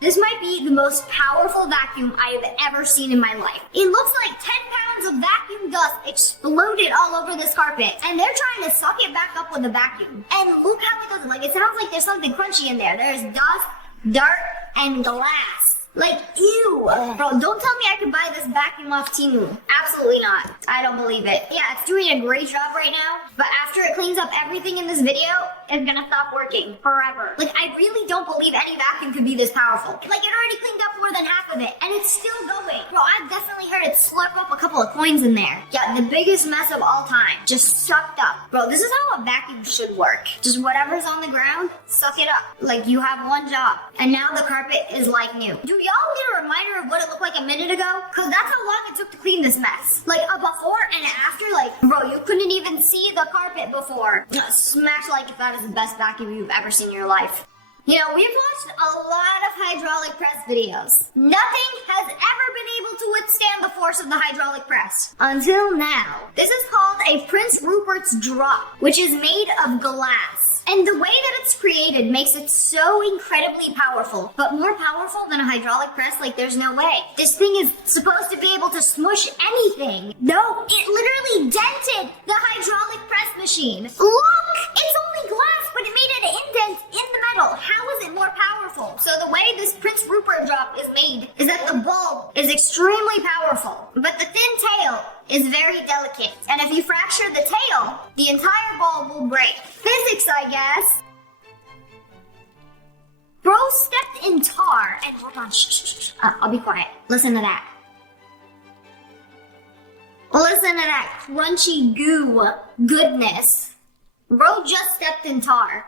This might be the most powerful vacuum I have ever seen in my life. It looks like 10 pounds of vacuum dust exploded all over this carpet, and they're trying to suck it back up with a vacuum. And look how it does it. Like, it sounds like there's something crunchy in there. There's dust, dirt, and glass. Like, ew. Bro, don't tell me I could buy this vacuum off Temu. Absolutely not. I don't believe it. Yeah, it's doing a great job right now, but after it cleans up everything in this video, it's gonna stop working forever. Like, I really don't believe any vacuum could be this powerful. Like, it already cleaned up more than half of it, and it's still going. Bro, I've definitely heard it slurp up a couple of coins in there. Yeah, the biggest mess of all time. Just sucked up. Bro, this is how a vacuum should work. Just whatever's on the ground, suck it up. Like, you have one job. And now the carpet is like new. Do y'all get a reminder of what it looked like a minute ago? Cause that's how long it took to clean this mess. Like a before and after, like, bro, you couldn't even see the carpet before. Smash like if that is the best vacuum you've ever seen in your life. You know, we've watched a lot of hydraulic press videos. Nothing has ever been able to withstand the force of the hydraulic press. Until now. This is called a Prince Rupert's Drop, which is made of glass. And the way that it's created makes it so incredibly powerful, but more powerful than a hydraulic press, like there's no way. This thing is supposed to be able to smush anything. No, it literally dented the hydraulic press machine. Look, it's only glass, but it made an indent in the metal. How is it more powerful? So the way this Prince Rupert drop is made is that the bulb is extremely powerful, but the thin tail is very delicate. And if you fracture the tail, the entire bulb will break. Physics, I guess. Bro stepped in tar and hold on, shh. I'll be quiet. Listen to that. Listen to that crunchy goo goodness. Bro just stepped in tar.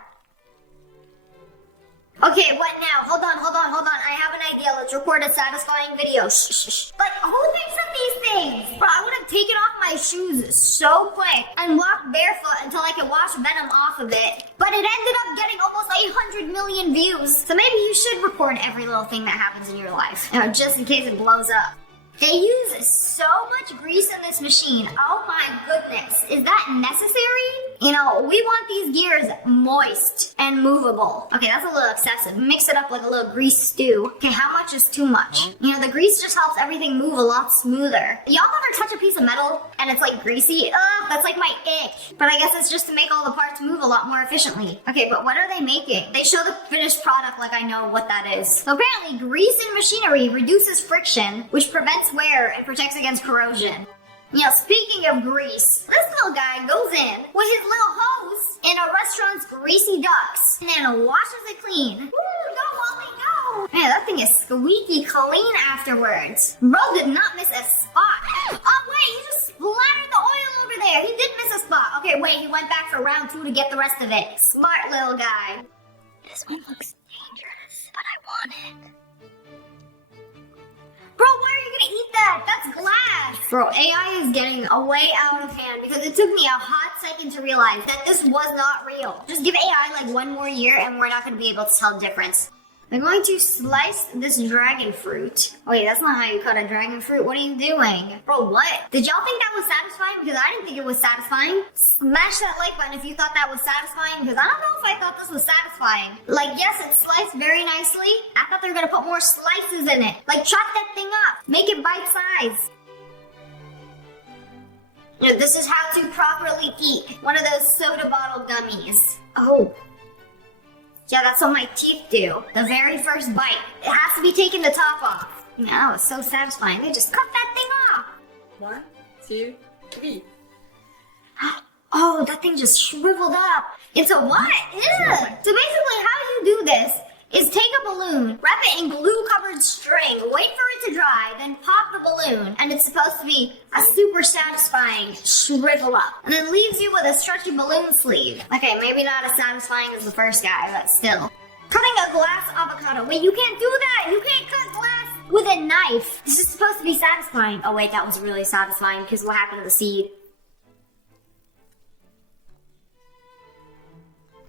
Okay, what now? Hold on. I have an idea. Let's record a satisfying video. Shh. Like, who thinks of these things? Bro, I would have taken off my shoes so quick and walked barefoot until I could wash venom off of it. But it ended up getting almost 800 million views. So maybe you should record every little thing that happens in your life. You know, just in case it blows up. They use so much grease in this machine. Oh my goodness. Is that necessary? You know, we want these gears moist and movable. Okay, that's a little excessive. Mix it up like a little grease stew. Okay, how much is too much? You know, the grease just helps everything move a lot smoother. Y'all ever touch a piece of metal and it's like greasy? Ugh, that's like my ick. But I guess it's just to make all the parts move a lot more efficiently. Okay, but what are they making? They show the finished product like I know what that is. So apparently, grease in machinery reduces friction, which prevents wear and protects against corrosion. You know, speaking of grease, this little guy goes in with his little hose in a restaurant's greasy ducts and then washes it clean. Woo, go Wally, go! Man, that thing is squeaky clean afterwards. Bro did not miss a spot. Oh wait, he just splattered the oil over there. He did miss a spot. Okay, wait, he went back for round 2 to get the rest of it. Smart little guy. This one looks dangerous, but I want it. Bro, why are you gonna eat that? That's glass! Bro, AI is getting way out of hand because it took me a hot second to realize that this was not real. Just give AI like 1 more year and we're not gonna be able to tell the difference. I'm going to slice this dragon fruit. Oh wait, that's not how you cut a dragon fruit. What are you doing? Bro, what? Did y'all think that was satisfying? Because I didn't think it was satisfying. Smash that like button if you thought that was satisfying, because I don't know if I thought this was satisfying. Like, yes, it's sliced very nicely. I thought they were gonna put more slices in it. Like, chop that thing up. Make it bite-sized. You know, this is how to properly eat one of those soda bottle gummies. Oh. Yeah, that's what my teeth do. The very first bite. It has to be taken the top off. Oh, it's so satisfying. They just cut that thing off. 1, 2, 3. Oh, that thing just shriveled up. It's a what? Ew. So basically how you do this is take a balloon, wrap it in glue-covered string, wait for it to dry, then pop the balloon, and it's supposed to be a super satisfying shrivel up. And then leaves you with a stretchy balloon sleeve. Okay, maybe not as satisfying as the first guy, but still. Cutting a glass avocado. Wait, you can't do that! You can't cut glass with a knife! This is supposed to be satisfying. Oh wait, that was really satisfying, because what happened to the seed?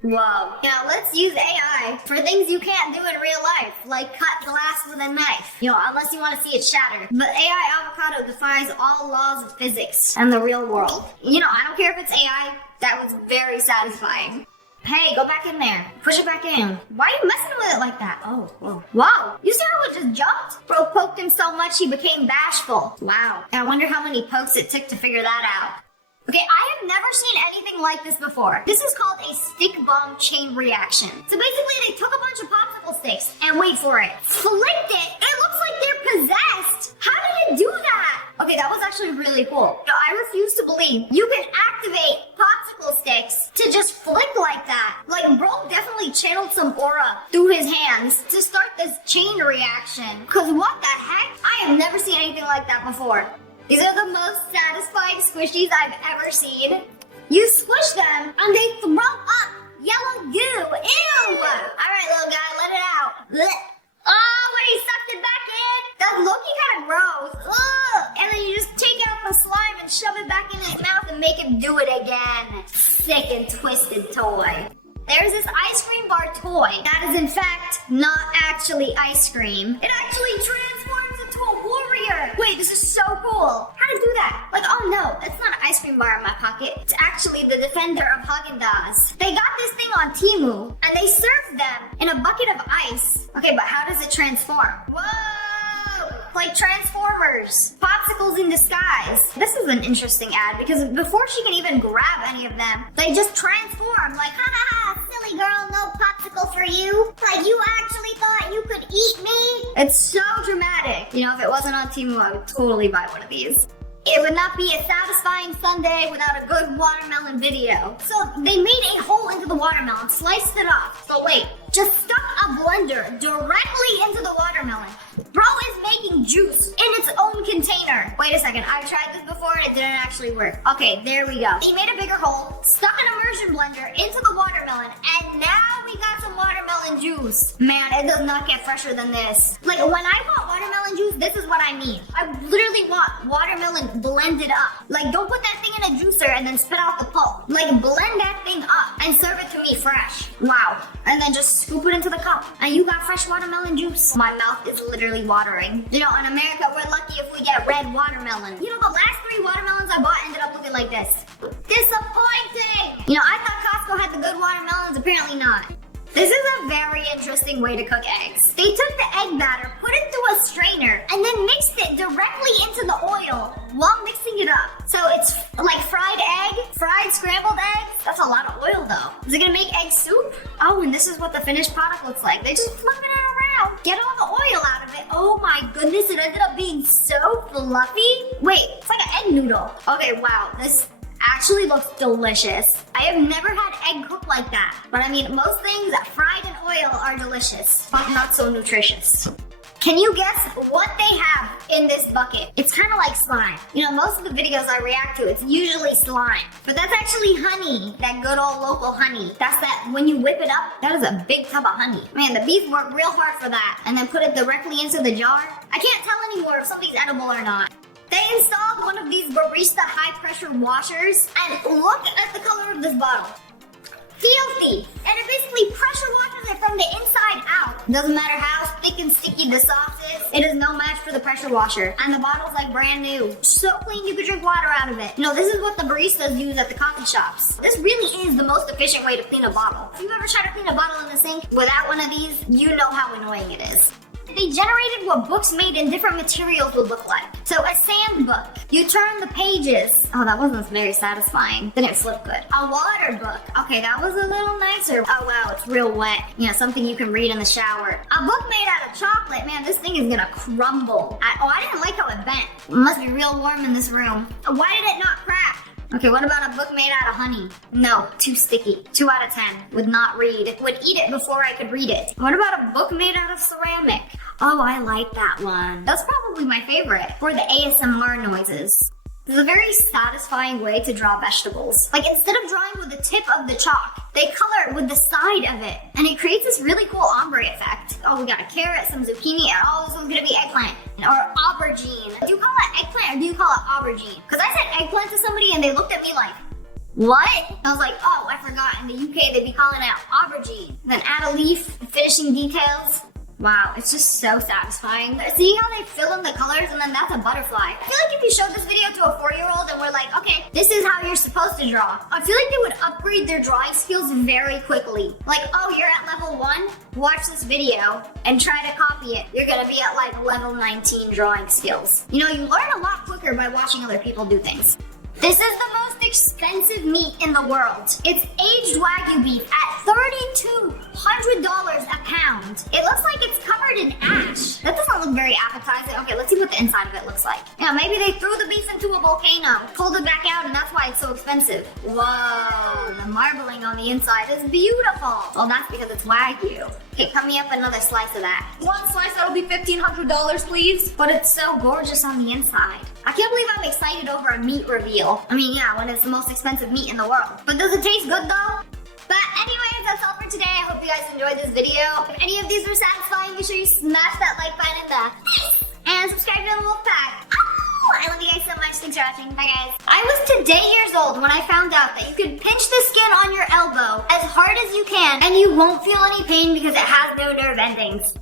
Whoa. Now let's use AI for things you can't do in real life, like cut glass with a knife. You know, unless you want to see it shatter. But AI avocado defies all laws of physics and the real world. You know, I don't care if it's AI, that was very satisfying. Hey, go back in there. Push it back in. Why are you messing with it like that? Oh, whoa. Wow. You see how it just jumped? Bro poked him so much he became bashful. Wow. I wonder how many pokes it took to figure that out. Okay, I have never seen anything like this before. This is called a stick bomb chain reaction. So basically they took a bunch of popsicle sticks and wait for it. Flicked it. It looks like they're possessed. How did it do that? Okay, that was actually really cool. I refuse to believe you can activate popsicle sticks to just flick like that. Like, bro definitely channeled some aura through his hands to start this chain reaction. Cause what the heck? I have never seen anything like that before. These are the most satisfying squishies I've ever seen. You squish them and they throw up yellow goo. Ew! Alright, little guy, let it out. Blech. Oh, when he sucked it back in, that's looking kind of gross. Ugh. And then you just take out the slime and shove it back in his mouth and make him do it again. Sick and twisted toy. There's this ice cream bar toy that is in fact not actually ice cream. It actually transforms into a warrior. Wait, this is so cool. How to do that? Like, oh no, it's not an ice cream bar in my pocket. It's actually the defender of Haagen-Dazs. They got this thing on Temu and they served them in a bucket of ice. Okay, but how does it transform? Whoa! Like Transformers. Popsicles in disguise. This is an interesting ad because before she can even grab any of them, they just transform. Like, ha ha ha, silly girl, no popsicle for you. Like, you actually thought you could eat me? It's so dramatic. You know, if it wasn't on Temu, I would totally buy one of these. It would not be a satisfying Sunday without a good watermelon video. So they made a hole into the watermelon, sliced it off. So wait, just stuck a blender directly into the watermelon. Bro is making juice in its own container. Wait a second, I've tried this before and it didn't actually work. Okay, there we go. They made a bigger hole, stuck an immersion blender into the watermelon, and now we got some watermelon juice. Man, it does not get fresher than this. Like, when I want watermelon juice, this is what I mean. I literally want watermelon blended up. Like, don't put that thing in a juicer and then spit out the pulp. Like, blend that thing up and serve it to me fresh. Wow. And then just scoop it into the cup. And you got fresh watermelon juice. My mouth is literally watering. You know, in America, we're lucky if we get red watermelon. You know, the last 3 watermelons I bought ended up looking like this. Disappointing! You know, I thought Costco had the good watermelons. Apparently not. This is a very interesting way to cook eggs. They took the egg batter, put it through a strainer, and then mixed it directly into the oil while mixing it up. So it's like fried egg, fried scrambled eggs. That's a lot of oil though. Is it gonna make egg soup? Oh, and this is what the finished product looks like. They just flipping it around. Get all the oil out of it. Oh my goodness, it ended up being so fluffy. Wait, it's like an egg noodle. Okay, wow, this actually looks delicious. I have never had egg cooked like that. But I mean, most things fried in oil are delicious, but not so nutritious. Can you guess what they have in this bucket? It's kind of like slime. You know, most of the videos I react to, it's usually slime. But that's actually honey, that good old local honey. That's that, when you whip it up, that is a big tub of honey. Man, the bees worked real hard for that. And then put it directly into the jar. I can't tell anymore if something's edible or not. They installed one of these barista high-pressure washers, and look at the color of this bottle. Filthy! And it basically pressure washes it from the inside out. Doesn't matter how thick and sticky the sauce is, it is no match for the pressure washer. And the bottle's like brand new. So clean you could drink water out of it. You know, this is what the baristas use at the coffee shops. This really is the most efficient way to clean a bottle. If you've ever tried to clean a bottle in the sink without one of these, you know how annoying it is. They generated what books made in different materials would look like. So a sand book, you turn the pages. Oh, that wasn't very satisfying. Didn't flip good. A water book. Okay, that was a little nicer. Oh wow, it's real wet. You know, something you can read in the shower. A book made out of chocolate. Man, this thing is gonna crumble. I didn't like how it bent. It must be real warm in this room. Why did it not crack? Okay, what about a book made out of honey? No, too sticky. 2 out of 10. Would not read. Would eat it before I could read it. What about a book made out of ceramic? Oh, I like that one. That's probably my favorite for the ASMR noises. This is a very satisfying way to draw vegetables. Like, instead of drawing with the tip of the chalk, they color it with the side of it. And it creates this really cool ombre effect. Oh, we got a carrot, some zucchini, and oh, this one's gonna be eggplant. Or aubergine. Do you call it eggplant or do you call it aubergine? Because I said eggplant to somebody and they looked at me like, what? I was like, oh, I forgot. In the UK, they'd be calling it aubergine. Then add a leaf, finishing details. Wow, it's just so satisfying. Seeing how they fill in the colors and then that's a butterfly. I feel like if you showed this video to a 4-year-old and we're like, okay, this is how you're supposed to draw, I feel like they would upgrade their drawing skills very quickly. Like, oh, you're at level 1? Watch this video and try to copy it. You're gonna be at like level 19 drawing skills. You know, you learn a lot quicker by watching other people do things. This is the most expensive meat in the world. It's aged Wagyu beef at $3,200 a pound. It looks like it's covered in ash. That doesn't look very appetizing. Okay, let's see what the inside of it looks like. Yeah, maybe they threw the beef into a volcano, pulled it back out, and that's why it's so expensive. Whoa, the marbling on the inside is beautiful. Well, that's because it's Wagyu. Okay, cut me up another slice of that. One slice, that'll be $1,500, please. But it's so gorgeous on the inside. I can't believe I'm excited over a meat reveal. I mean, yeah, when it's the most expensive meat in the world. But does it taste good though? But anyways, that's all for today. I hope you guys enjoyed this video. If any of these were satisfying, make sure you smash that like button and subscribe to the Wolf Pack. Oh, I love you guys so much. Thanks for watching. Bye guys. I was today years old when I found out that you can pinch the skin on your elbow as hard as you can and you won't feel any pain because it has no nerve endings.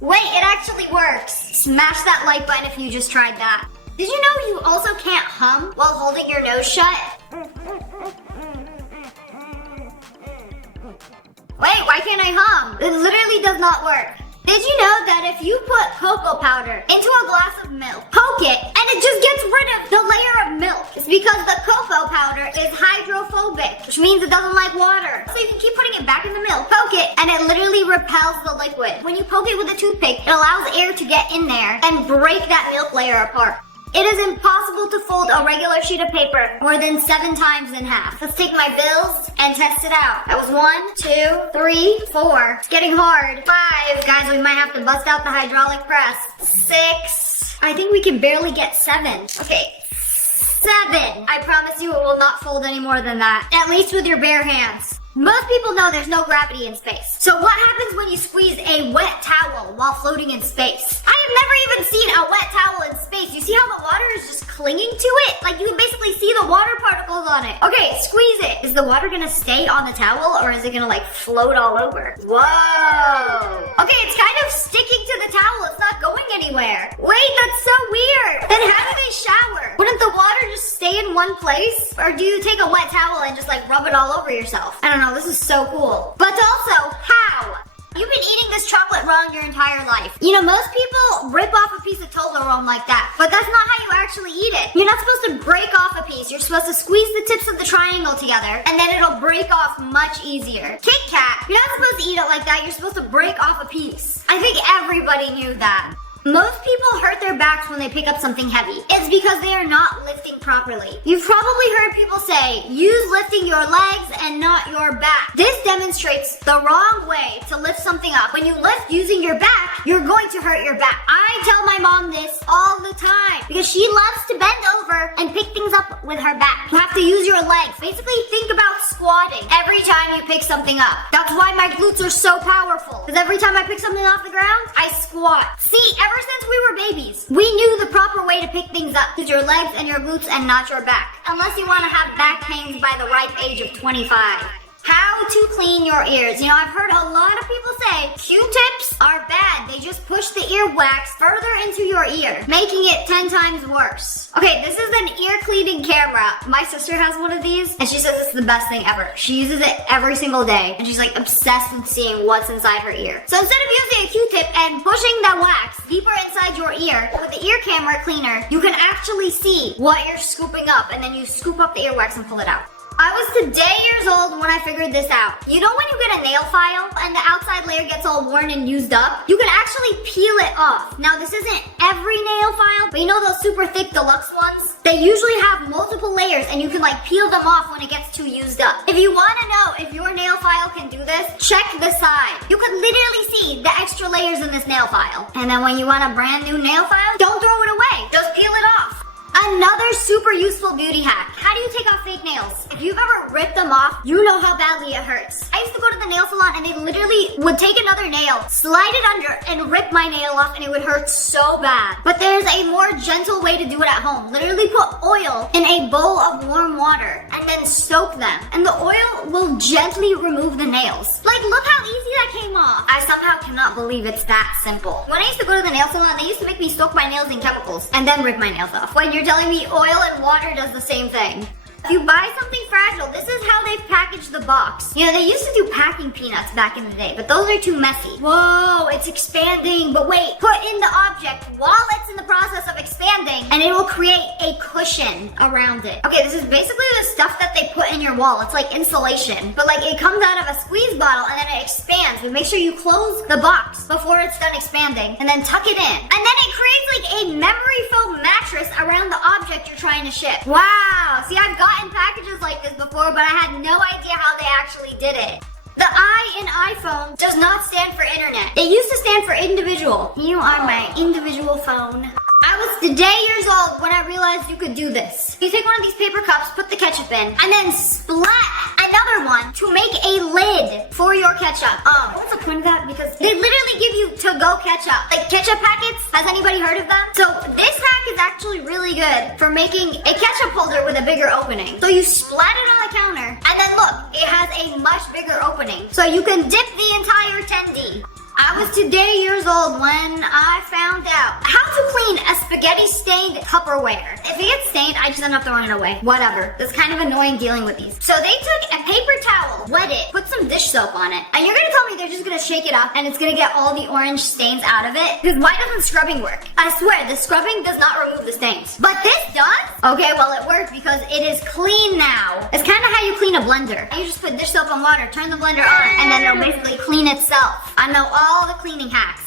Wait, it actually works. Smash that like button if you just tried that. Did you know you also can't hum while holding your nose shut? Wait, why can't I hum? It literally does not work. Did you know that if you put cocoa powder into a glass of milk, poke it, and it just gets rid of the layer of milk? It's because the cocoa powder is hydrophobic, which means it doesn't like water. So you can keep putting it back in the milk, poke it, and it literally repels the liquid. When you poke it with a toothpick, it allows air to get in there and break that milk layer apart. It is impossible to fold a regular sheet of paper more than 7 times in half. Let's take my bills and test it out. That was 1, 2, 3, 4. It's getting hard. 5. Guys, we might have to bust out the hydraulic press. 6. I think we can barely get 7. Okay. 7. I promise you it will not fold any more than that. At least with your bare hands. Most people know there's no gravity in space. So what happens when you squeeze a wet towel while floating in space? I have never even seen a wet towel in space. You see how the water is just clinging to it? Like you can basically see the water particles on it. Okay, squeeze it. Is the water gonna stay on the towel or is it gonna like float all over? Whoa. Okay, it's kind of sticking to the towel. It's not going anywhere. Wait, that's so weird. Then how do they shower? Wouldn't the water just stay in one place? Or do you take a wet towel and just like rub it all over yourself? I don't know. This is so cool. But also, how? You've been eating this chocolate wrong your entire life. You know, most people rip off a piece of Toblerone like that, but that's not how you actually eat it. You're not supposed to break off a piece. You're supposed to squeeze the tips of the triangle together, and then it'll break off much easier. Kit Kat, you're not supposed to eat it like that. You're supposed to break off a piece. I think everybody knew that. Most people hurt their backs when they pick up something heavy. It's because they are not lifting properly. You've probably heard people say, use lifting your legs and not your back. This demonstrates the wrong way to lift something up. When you lift using your back, you're going to hurt your back. I tell my mom this all the time because she loves to bend over and pick things up with her back. You have to use your legs. Basically, think about squatting every time you pick something up. That's why my glutes are so powerful. Because every time I pick something off the ground, I squat. See, ever since we were babies, we knew the proper way to pick things up. Use your legs and your glutes and not your back. Unless you want to have back pains by the ripe age of 25. How to clean your ears. You know, I've heard a lot of people say Q-tips are bad. They just push the earwax further into your ear, making it 10 times worse. Okay, this is an ear cleaning camera. My sister has one of these, and she says it's the best thing ever. She uses it every single day, and she's like obsessed with seeing what's inside her ear. So instead of using a Q-tip and pushing that wax deeper inside your ear, with the ear camera cleaner, you can actually see what you're scooping up, and then you scoop up the earwax and pull it out. I was today years old when I figured this out. You know when you get a nail file and the outside layer gets all worn and used up? You can actually peel it off. Now this isn't every nail file, but you know those super thick deluxe ones? They usually have multiple layers and you can like peel them off when it gets too used up. If you want to know if your nail file can do this, check the side. You could literally see the extra layers in this nail file. And then when you want a brand new nail file, don't throw it away. Just peel it off. Another super useful beauty hack. How do you take off fake nails? If you've ever ripped them off, you know how badly it hurts. I used to go to the nail salon and they literally would take another nail, slide it under, and rip my nail off and it would hurt so bad. But there's a more gentle way to do it at home. Literally put oil in a bowl of warm water and then soak them. And the oil will gently remove the nails. Like look how easy that came off. I somehow cannot believe it's that simple. When I used to go to the nail salon, they used to make me soak my nails in chemicals and then rip my nails off. When you're telling me oil and water does the same thing. If you buy something fragile, this is how they package the box. You know, they used to do packing peanuts back in the day, but those are too messy. Whoa, it's expanding. But wait, put in the object while it's in the process of expanding, and it will create a cushion around it. Okay, this is basically the stuff that they put in your wall. It's like insulation, but like it comes out of a squeeze bottle and then it expands. But make sure you close the box before it's done expanding, and then tuck it in. And then it creates like a memory foam mattress around the object you're trying to ship. Wow, see, I've gotten packages like this before, but I had no idea how they actually did it. The I in iPhone does not stand for internet. It used to stand for individual. You are my individual phone. I was today years old when I realized you could do this. You take one of these paper cups, put the ketchup in, and then splat another one to make a lid for your ketchup. What's the point of that? Because they literally give you to-go ketchup. Like ketchup packets. Has anybody heard of them? So this hack is actually really good for making a ketchup holder with a bigger opening. So you splat it on the counter, and then look, it has a much bigger opening. So you can dip the entire 10D. I was today years old when I found out how to clean a spaghetti-stained Tupperware. If it gets stained, I just end up throwing it away. Whatever. It's kind of annoying dealing with these. So they took a paper towel, wet it, put some dish soap on it, and you're gonna tell me they're just gonna shake it up and it's gonna get all the orange stains out of it? Because why doesn't scrubbing work? I swear, the scrubbing does not remove the stains. But this does? Okay, well it worked because it is clean now. It's kind of how you clean a blender. You just put dish soap and water, turn the blender on, and then it'll basically clean itself. I know all the cleaning hacks.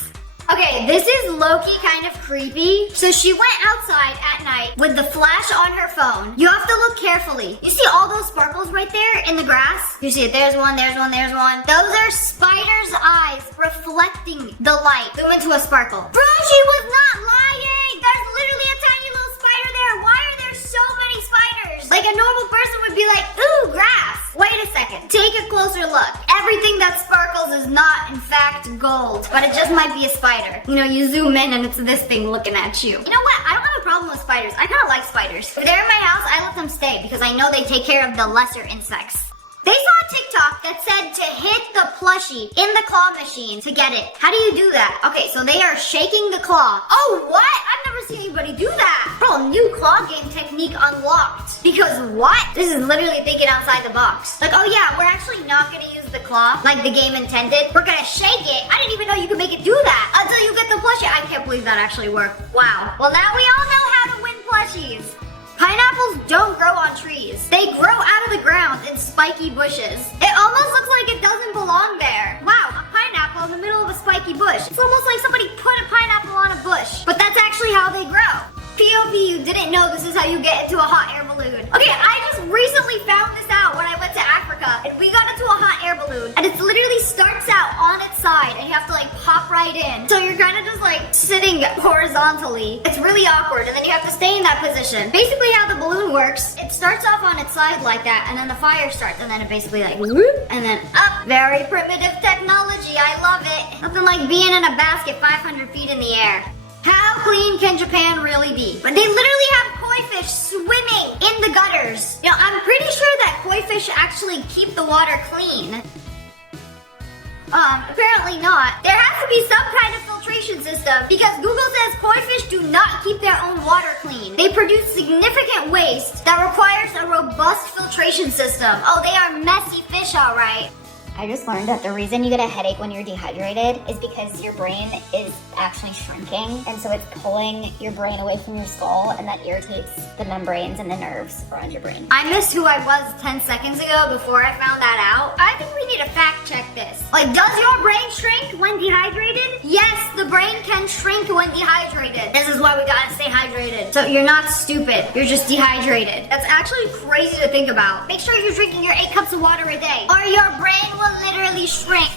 Okay, this is low-key kind of creepy. So she went outside at night with the flash on her phone. You have to look carefully. You see all those sparkles right there in the grass? You see it, there's one, there's one, there's one. Those are spiders' eyes reflecting the light. Zoom into a sparkle. Bro, she was not lying! There's literally a tiny little spider there. Why are there so many spiders? Like a normal person would be like, ooh, grass. Wait a second, take a closer look. Everything that sparkles is not, in fact, gold, but it just might be a spider. You know, you zoom in and it's this thing looking at you. You know what? I don't have a problem with spiders. I kind of like spiders. If they're in my house, I let them stay because I know they take care of the lesser insects. They saw a TikTok that said to hit the plushie in the claw machine to get it. How do you do that? Okay, so they are shaking the claw. Oh, what? I've never seen anybody do that. Bro, new claw game technique unlocked. Because what? This is literally thinking outside the box. Like, oh yeah, we're actually not gonna use the claw like the game intended. We're gonna shake it. I didn't even know you could make it do that until you get the plushie. I can't believe that actually worked. Wow. Well, now we all know how to win plushies. Pineapples don't grow on trees. They grow out of the ground in spiky bushes. It almost looks like it doesn't belong there. Wow, a pineapple in the middle of a spiky bush. It's almost like somebody put a pineapple on a bush. But that's actually how they grow. POV, you didn't know this is how you get into a hot air balloon. Okay, I just recently found this out when I went to Africa. And we got into a hot air balloon. And it literally starts out on its side. And you have to like pop right in. So you're kind of just like sitting horizontally. It's really awkward. And then you have to stay in that position. Basically how the balloon works, it starts off on its side like that. And then the fire starts. And then it basically like whoop. And then up. Very primitive technology. I love it. Nothing like being in a basket 500 feet in the air. How clean can Japan really be? But they literally have koi fish swimming in the gutters. You know, I'm pretty sure that koi fish actually keep the water clean. Apparently not. There has to be some kind of filtration system because Google says koi fish do not keep their own water clean. They produce significant waste that requires a robust filtration system. Oh, they are messy fish, all right. I just learned that the reason you get a headache when you're dehydrated is because your brain is actually shrinking, and so it's pulling your brain away from your skull, and that irritates the membranes and the nerves around your brain. I missed who I was 10 seconds ago before I found that out. I think we need to fact check this. Like, does your brain shrink when dehydrated? Yes, the brain can shrink when dehydrated. This is why we gotta stay hydrated. So you're not stupid, you're just dehydrated. That's actually crazy to think about. Make sure you're drinking your 8 cups of water a day, or your brain will literally shrink.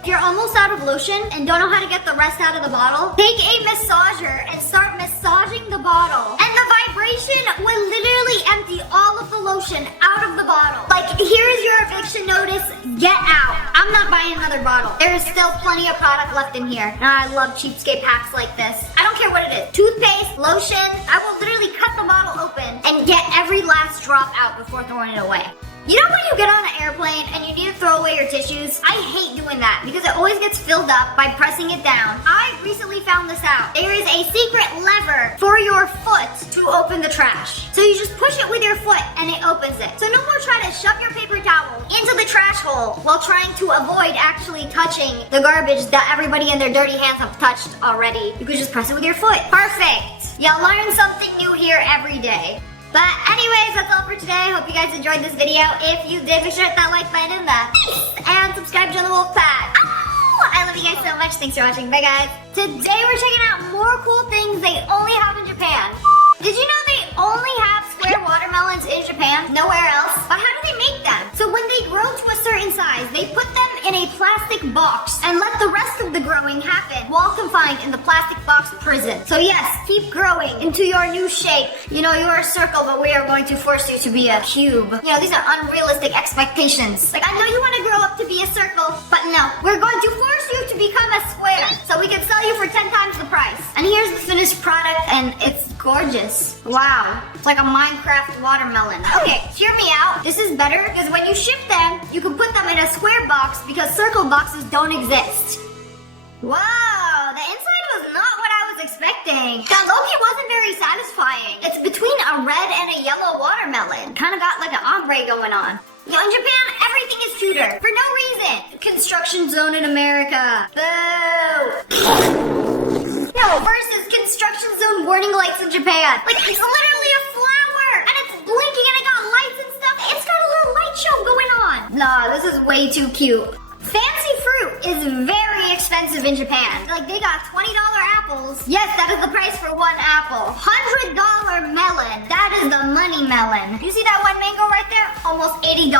If you're almost out of lotion and don't know how to get the rest out of the bottle, take a massager and start massaging the bottle. And the vibration will literally empty all of the lotion out of the bottle. Like, here's your eviction notice, get out. I'm not buying another bottle. There is still plenty of product left in here. And I love cheapskate packs like this. I don't care what it is. Toothpaste, lotion, I will literally cut the bottle open and get every last drop out before throwing it away. You know when you get on an airplane and you need to throw away your tissues? I hate doing that because it always gets filled up by pressing it down. I recently found this out. There is a secret lever for your foot to open the trash. So you just push it with your foot and it opens it. So no more trying to shove your paper towel into the trash hole while trying to avoid actually touching the garbage that everybody in their dirty hands have touched already. You could just press it with your foot. Perfect. You learn something new here every day. But anyways, that's all for today. Hope you guys enjoyed this video. If you did, be sure to hit that like button in the face and subscribe to the Wolf Pack. Oh, I love you guys so much. Thanks for watching. Bye, guys. Today we're checking out more cool things they only have in Japan. Did you know they only have square watermelons in Japan? Nowhere else? But how do they make them? So when they grow to a certain size, they put them in a plastic box and let the rest of the growing happen while confined in the plastic box prison. So yes, keep growing into your new shape. You know, you're a circle, but we are going to force you to be a cube. You know, these are unrealistic expectations. Like, I know you want to grow up to be a circle, but no, we're going to force you to become a square so we can sell you for 10 times the price. And here's the finished product, and it's gorgeous. Wow. It's like a Minecraft watermelon. Okay, hear me out. This is better because when you ship them, you can put them in a square box because circle boxes don't exist. Wow, the inside was not what I was expecting. That low-key wasn't very satisfying. It's between a red and a yellow watermelon. Kind of got like an ombre going on. You know, in Japan, everything is cuter. For no reason. Construction zone in America. Boo. No, versus construction zone warning lights in Japan. Like, it's literally a flower, and it's blinking, and it got lights and stuff. It's got a little light show going on. Nah, this is way too cute. Fancy fruit is very expensive in Japan. Like, they got $20 apples. Yes, that is the price for one apple. $100 melon. That is the money melon. You see that one mango right there? Almost $80.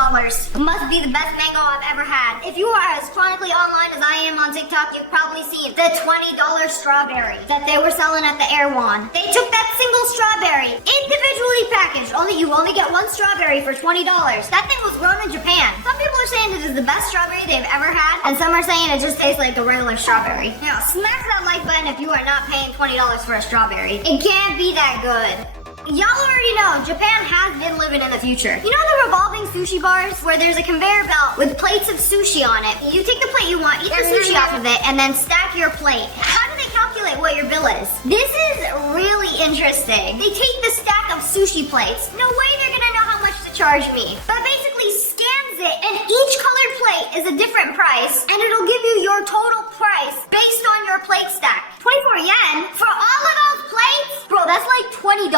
Must be the best mango I've ever had. If you are as chronically online as I am on TikTok, you've probably seen the $20 strawberry that they were selling at the Erewhon. They took that single strawberry, individually packaged. You only get one strawberry for $20. That thing was grown in Japan. Some people are saying it is the best strawberry they've ever had, and some are saying it just tastes like a regular strawberry. Now, smash that like button if you are not paying $20 for a strawberry. It can't be that good. Y'all already know, Japan has been living in the future. You know the revolving sushi bars where there's a conveyor belt with plates of sushi on it? You take the plate you want, eat the sushi off of it, and then stack your plate. How do they calculate what your bill is? This is really interesting. They take the stack of sushi plates. No way they're gonna know how much to charge me. But basically scans it, and each colored plate is a different price, and it'll give you your total price based on your plate stack. 24 yen for all of those plates? Bro, that's like $20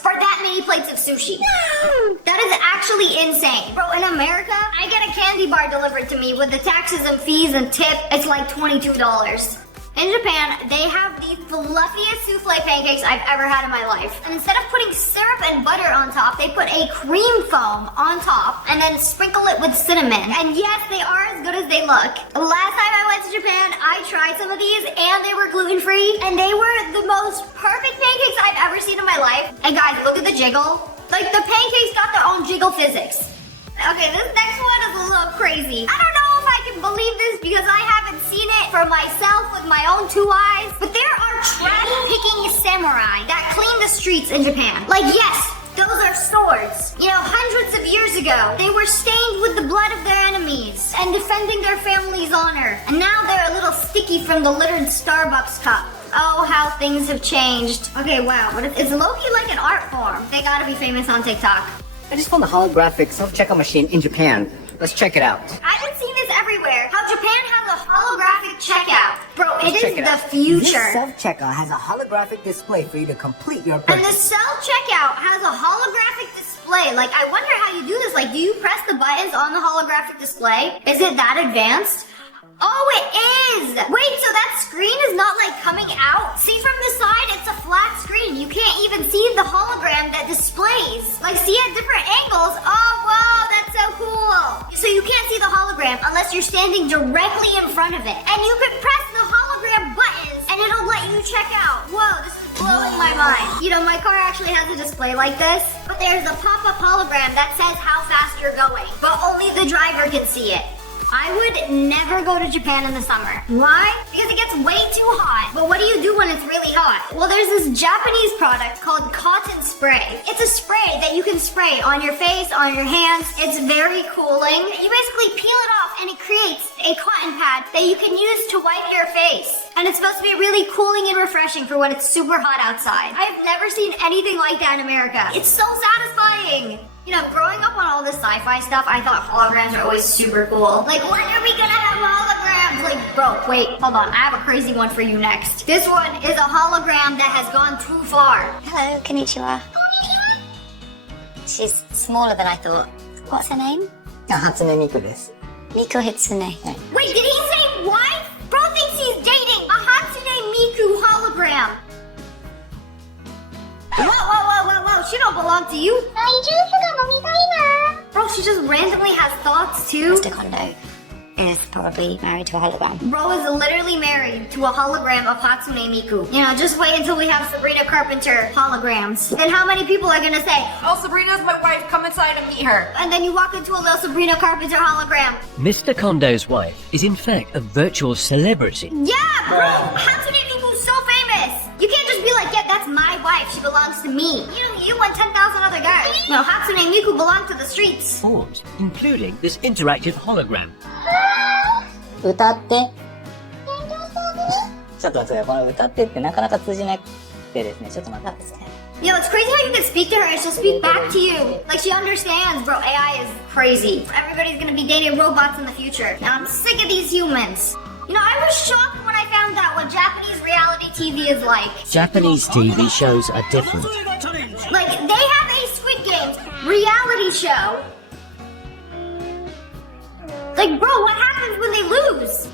for that many plates of sushi. That is actually insane. Bro, in America, I get a candy bar delivered to me with the taxes and fees and tip. It's like $22. In Japan, they have the fluffiest souffle pancakes I've ever had in my life. And instead of putting syrup and butter on top, they put a cream foam on top and then sprinkle it with cinnamon. And yes, they are as good as they look. Last time I went to Japan, I tried some of these and they were gluten-free. And they were the most perfect pancakes I've ever seen in my life. And guys, look at the jiggle. Like, the pancakes got their own jiggle physics. Okay, this next one is a little crazy. I don't know if I can believe this because I haven't seen it for myself with my own 2 eyes, but there are trash-picking samurai that clean the streets in Japan. Like, yes, those are swords. You know, hundreds of years ago, they were stained with the blood of their enemies and defending their family's honor. And now they're a little sticky from the littered Starbucks cup. Oh, how things have changed. Okay, wow, but it's low-key like an art form. They gotta be famous on TikTok. I just found a holographic self-checkout machine in Japan. Let's check it out. I've been seeing this everywhere. How Japan has a holographic checkout. Bro, it is the future. This self-checkout has a holographic display for you to complete your And purchase. the self-checkout has a holographic display. Like, I wonder how you do this. Like, do you press the buttons on the holographic display? Is it that advanced? Oh, it is! Wait, so that screen is not like coming out? See, from the side, it's a flat screen. You can't even see the hologram that displays. Like, see at different angles. Oh, wow, that's so cool. So you can't see the hologram unless you're standing directly in front of it. And you can press the hologram buttons and it'll let you check out. Whoa, this is blowing my mind. You know, my car actually has a display like this, but there's a pop-up hologram that says how fast you're going, but only the driver can see it. I would never go to Japan in the summer. Why? Because it gets way too hot. But what do you do when it's really hot? Well, there's this Japanese product called cotton spray. It's a spray that you can spray on your face, on your hands. It's very cooling. You basically peel it off and it creates a cotton pad that you can use to wipe your face. And it's supposed to be really cooling and refreshing for when it's super hot outside. I've never seen anything like that in America. It's so satisfying. You know, growing up on all this sci-fi stuff, I thought holograms are always super cool. Like, when are we gonna have holograms? Like, bro, wait, hold on. I have a crazy one for you next. This one is a hologram that has gone too far. Hello, konnichiwa. She's smaller than I thought. What's her name? Hatsune Miku です。 Miko Hitsune. Wait, did he say wife? Bro thinks he's dating a Hatsune Miku hologram. Whoa, she don't belong to you. Bro, she just randomly has thoughts too. Mr. Kondo is probably married to a hologram. Bro is literally married to a hologram of Hatsune Miku. You know, just wait until we have Sabrina Carpenter holograms. Then how many people are gonna say, Oh, Sabrina's my wife. Come inside and meet her. and then you walk into a little Sabrina Carpenter hologram. Mr. Kondo's wife is in fact a virtual celebrity. Yeah, bro! Hatsune Miku's so famous! You can't just be like, yeah, that's my wife, she belongs to me. You and 10,000 other guys. No, Hatsune Miku belong to the streets. Forms, including this interactive hologram. 歌って。ちょっと待って、この歌ってってなかなか通じなくてですね、ちょっと待ってですね。Yo, it's crazy how you can speak to her and she'll speak back to you. Like, she understands, bro. AI is crazy. Everybody's gonna be dating robots in the future. Now, I'm sick of these humans. You know, I was shocked when I found out what Japanese reality TV is like. Japanese TV shows are different. Like, they have a Squid Games reality show. Like, bro, what happens when they lose?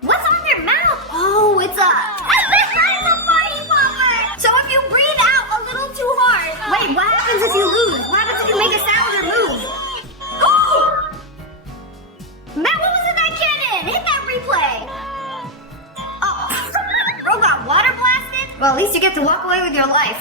What's on their mouth? Oh, it's a party popper. So if you breathe out a little too hard, wait, what happens if you lose? What happens if you make a sound or move? Oh! Matt, what was in that cannon? Hit that replay. Oh, bro got water blasted? Well, at least you get to walk away with your life.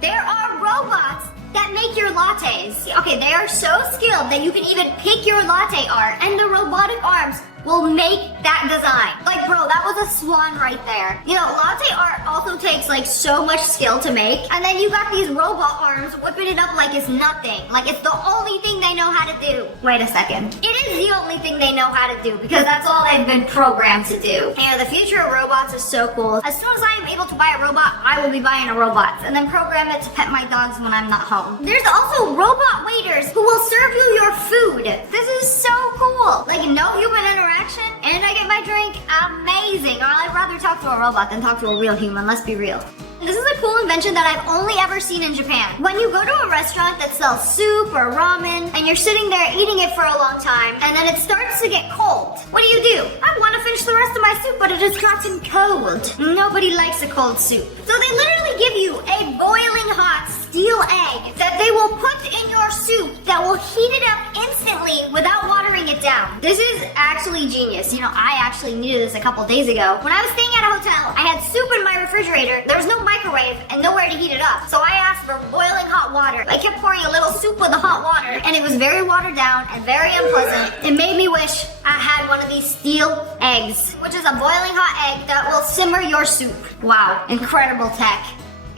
There are robots that make your lattes. Okay, they are so skilled that you can even pick your latte art, and the robotic arms will make that design. Like, bro, that was a swan right there. You know, latte art also takes like so much skill to make, and then you got these robot arms whipping it up like it's nothing. Like it's the only thing they know how to do. Wait a second. It is the only thing they know how to do because that's all they've been programmed to do. You know, the future of robots is so cool. As soon as I am able to buy a robot, I will be buying a robot and then program it to pet my dogs when I'm not home. There's also robot waiters who will serve you your food. This is so cool. Like no human interaction, and I get my drink. Amazing. I'd rather talk to a robot than talk to a real human, let's be real. This is a cool invention that I've only ever seen in Japan. When you go to a restaurant that sells soup or ramen, and you're sitting there eating it for a long time, and then it starts to get cold, what do? I want to finish the rest of my soup, but it has gotten cold. Nobody likes a cold soup. So they literally give you a boiling hot steel egg that they will put in your soup that will heat it up instantly without watering it down. This is actually genius. You know, I actually needed this a couple days ago. When I was staying at a hotel, I had soup in my refrigerator. There was no microwave and nowhere to heat it up. So I asked for boiling hot water. I kept pouring a little soup with the hot water, and it was very watered down and very unpleasant. It made me wish I had one of these steel eggs, which is a boiling hot egg that will simmer your soup. Wow, incredible tech.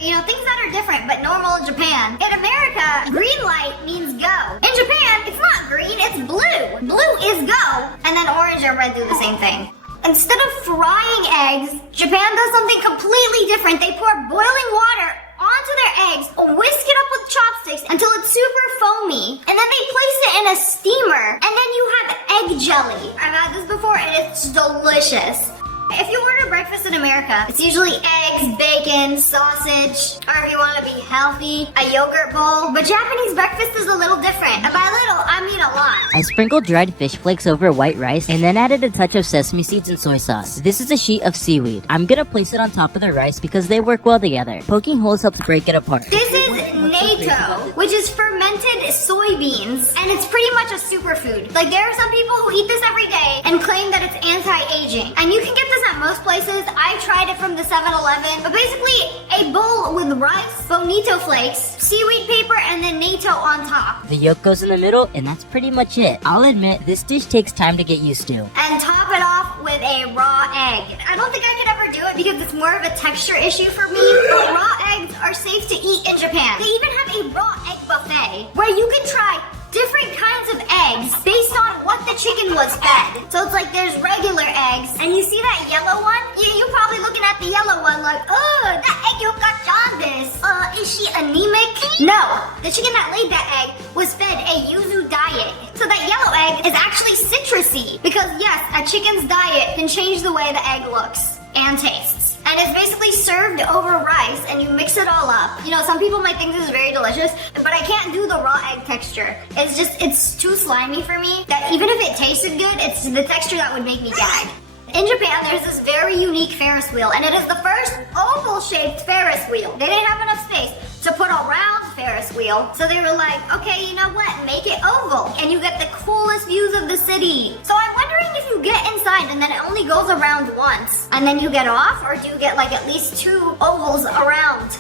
You know, things that are different but normal in Japan. In America, green light means go. In Japan, it's not green, it's blue. Blue is go, and then orange and red do the same thing. Instead of frying eggs, Japan does something completely different. They pour boiling water onto their eggs, whisk it up with chopsticks until it's super foamy, and then they place it in a steamer, and then you have egg jelly. I've had this before, and it's delicious. If you order breakfast in America, it's usually eggs, bacon, sausage, or if you want to be healthy, a yogurt bowl. But Japanese breakfast is a little different. And by little, I mean a lot. I sprinkled dried fish flakes over white rice and then added a touch of sesame seeds and soy sauce. This is a sheet of seaweed. I'm gonna place it on top of the rice because they work well together. Poking holes helps break it apart. This is natto, which is fermented soybeans, and it's pretty much a superfood. Like, there are some people who eat this every day and claim that it's anti-aging. And you can get this at most places. I tried tried it from the 7-Eleven, but basically a bowl with rice, bonito flakes, seaweed paper, and then natto on top. The yolk goes in the middle, and that's pretty much it. I'll admit, this dish takes time to get used to. And top it off with a raw egg. I don't think I could ever do it because it's more of a texture issue for me, but raw eggs are safe to eat in Japan. They even have a raw egg buffet where you can try different kinds of eggs based on what the chicken was fed. So it's like there's regular eggs, and you see that yellow one? You're probably looking at the yellow one like, oh, that egg yolk got jaundice. Is she anemic? No, the chicken that laid that egg was fed a yuzu diet. So that yellow egg is actually citrusy because yes, a chicken's diet can change the way the egg looks and tastes. And it's basically served over rice and you mix it all up. You know, some people might think this is very delicious, but I can't do the raw egg texture. It's too slimy for me that even if it tasted good, it's the texture that would make me gag. In Japan, there's this very unique Ferris wheel, and it is the first oval-shaped Ferris wheel. They didn't have enough space to put a round Ferris wheel, so they were like, okay, you know what, make it oval, and you get the coolest views of the city. So I'm wondering if you get inside and then it only goes around once, and then you get off, or do you get like at least 2 ovals around?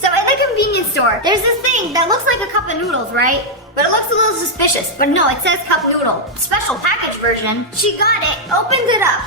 So in the convenience store, there's this thing that looks like a cup of noodles, right? But it looks a little suspicious, but no, it says cup noodle. Special package version. She got it, opened it up,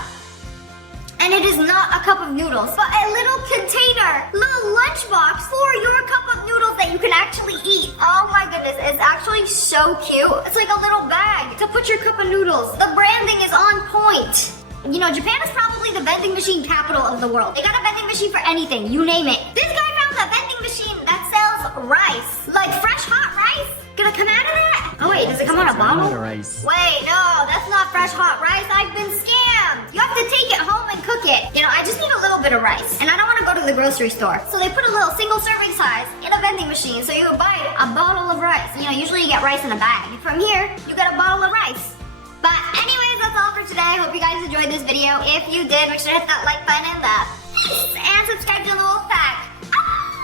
and it is not a cup of noodles, but a little container, little lunchbox for your cup of noodles that you can actually eat. Oh my goodness, it's actually so cute. It's like a little bag to put your cup of noodles. The branding is on point. You know, Japan is probably the vending machine capital of the world. They got a vending machine for anything, you name it. This guy found a vending machine that sells rice, like fresh hot rice. Gonna come out of that? Oh wait, does it come out of a bottle? Wait, no, that's not fresh hot rice. I've been scammed. You have to take it home and cook it. You know, I just need a little bit of rice, and I don't want to go to the grocery store. So they put a little single serving size in a vending machine, so you would buy a bottle of rice. You know, usually you get rice in a bag. From here, you get a bottle of rice. But anyways, that's all for today. I hope you guys enjoyed this video. If you did, make sure to hit that like button and subscribe to the Wolf Pack.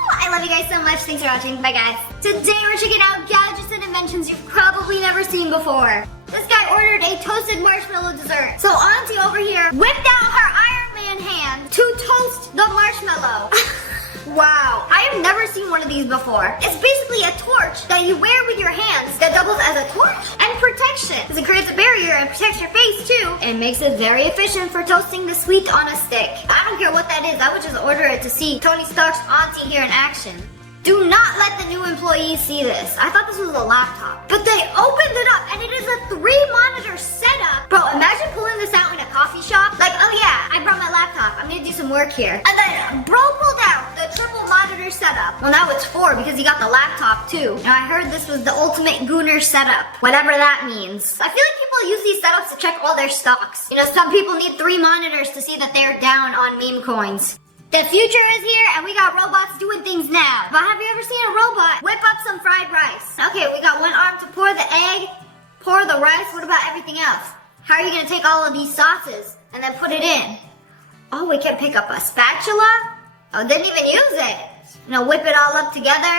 I love you guys so much. Thanks for watching. Bye, guys. Today we're checking out gadgets and inventions you've probably never seen before. This guy ordered a toasted marshmallow dessert. So Auntie over here whipped out her Iron Man hand to toast the marshmallow. Wow, I have never seen one of these before. It's basically a torch that you wear with your hands that doubles as a torch and protection. Because it creates a barrier and protects your face too. And makes it very efficient for toasting the sweet on a stick. I don't care what that is, I would just order it to see Tony Stark's Auntie here in action. Do not let the new employees see this. I thought this was a laptop. But they opened it up and it is a 3-monitor setup. Bro, imagine pulling this out in a coffee shop. Like, oh yeah, I brought my laptop. I'm gonna do some work here. And then bro pulled out the triple monitor setup. Well, now it's 4 because he got the laptop too. Now I heard this was the ultimate gooner setup. Whatever that means. I feel like people use these setups to check all their stocks. You know, some people need 3 monitors to see that they're down on meme coins. The future is here and we got robots doing things now. But have you ever seen a robot whip up some fried rice? Okay, we got one arm to pour the egg, pour the rice. What about everything else? How are you gonna take all of these sauces and then put it in? Oh, we can pick up a spatula? Oh, didn't even use it. You know, whip it all up together.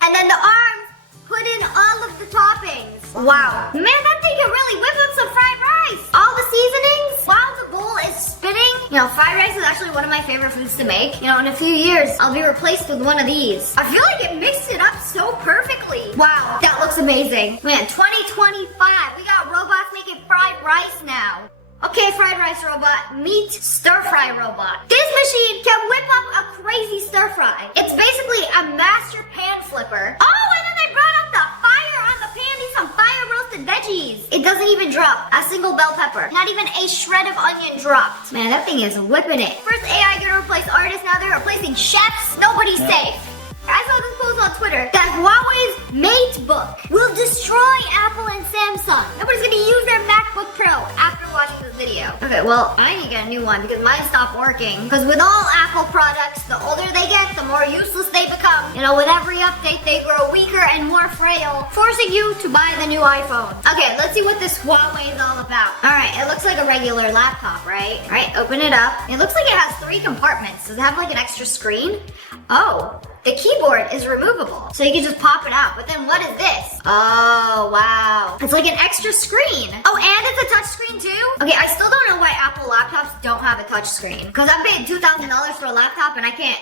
And then the arms, put in all of the toppings. Wow. Man, that thing can really whip up some fried rice. All the seasonings while the bowl is spinning. You know, fried rice is actually one of my favorite foods to make. You know, in a few years, I'll be replaced with one of these. I feel like it mixed it up so perfectly. Wow, that looks amazing. Man, 2025, we got robots making fried rice now. Okay, fried rice robot, meet stir-fry robot. This machine can whip up a crazy stir-fry. It's basically a master pan flipper. Oh, and then they brought up the fire on the pan, these some fire roasted veggies. It doesn't even drop a single bell pepper. Not even a shred of onion dropped. Man, that thing is whipping it. First AI gonna replace artists, now they're replacing chefs. Nobody's safe. I saw this post on Twitter that Huawei's MateBook will destroy Apple and Samsung. Nobody's gonna use their MacBook Pro after watching this video. Okay, well, I need to get a new one because mine stopped working. Because with all Apple products, the older they get, the more useless they become. You know, with every update, they grow weaker and more frail, forcing you to buy the new iPhone. Okay, let's see what this Huawei is all about. All right, it looks like a regular laptop, right? All right, open it up. It looks like it has 3 compartments. Does it have like an extra screen? Oh. The keyboard is removable, so you can just pop it out. But then what is this? Oh, wow. It's like an extra screen. Oh, and it's a touch screen too? Okay, I still don't know why Apple laptops don't have a touch screen. Because I paid $2,000 for a laptop and I can't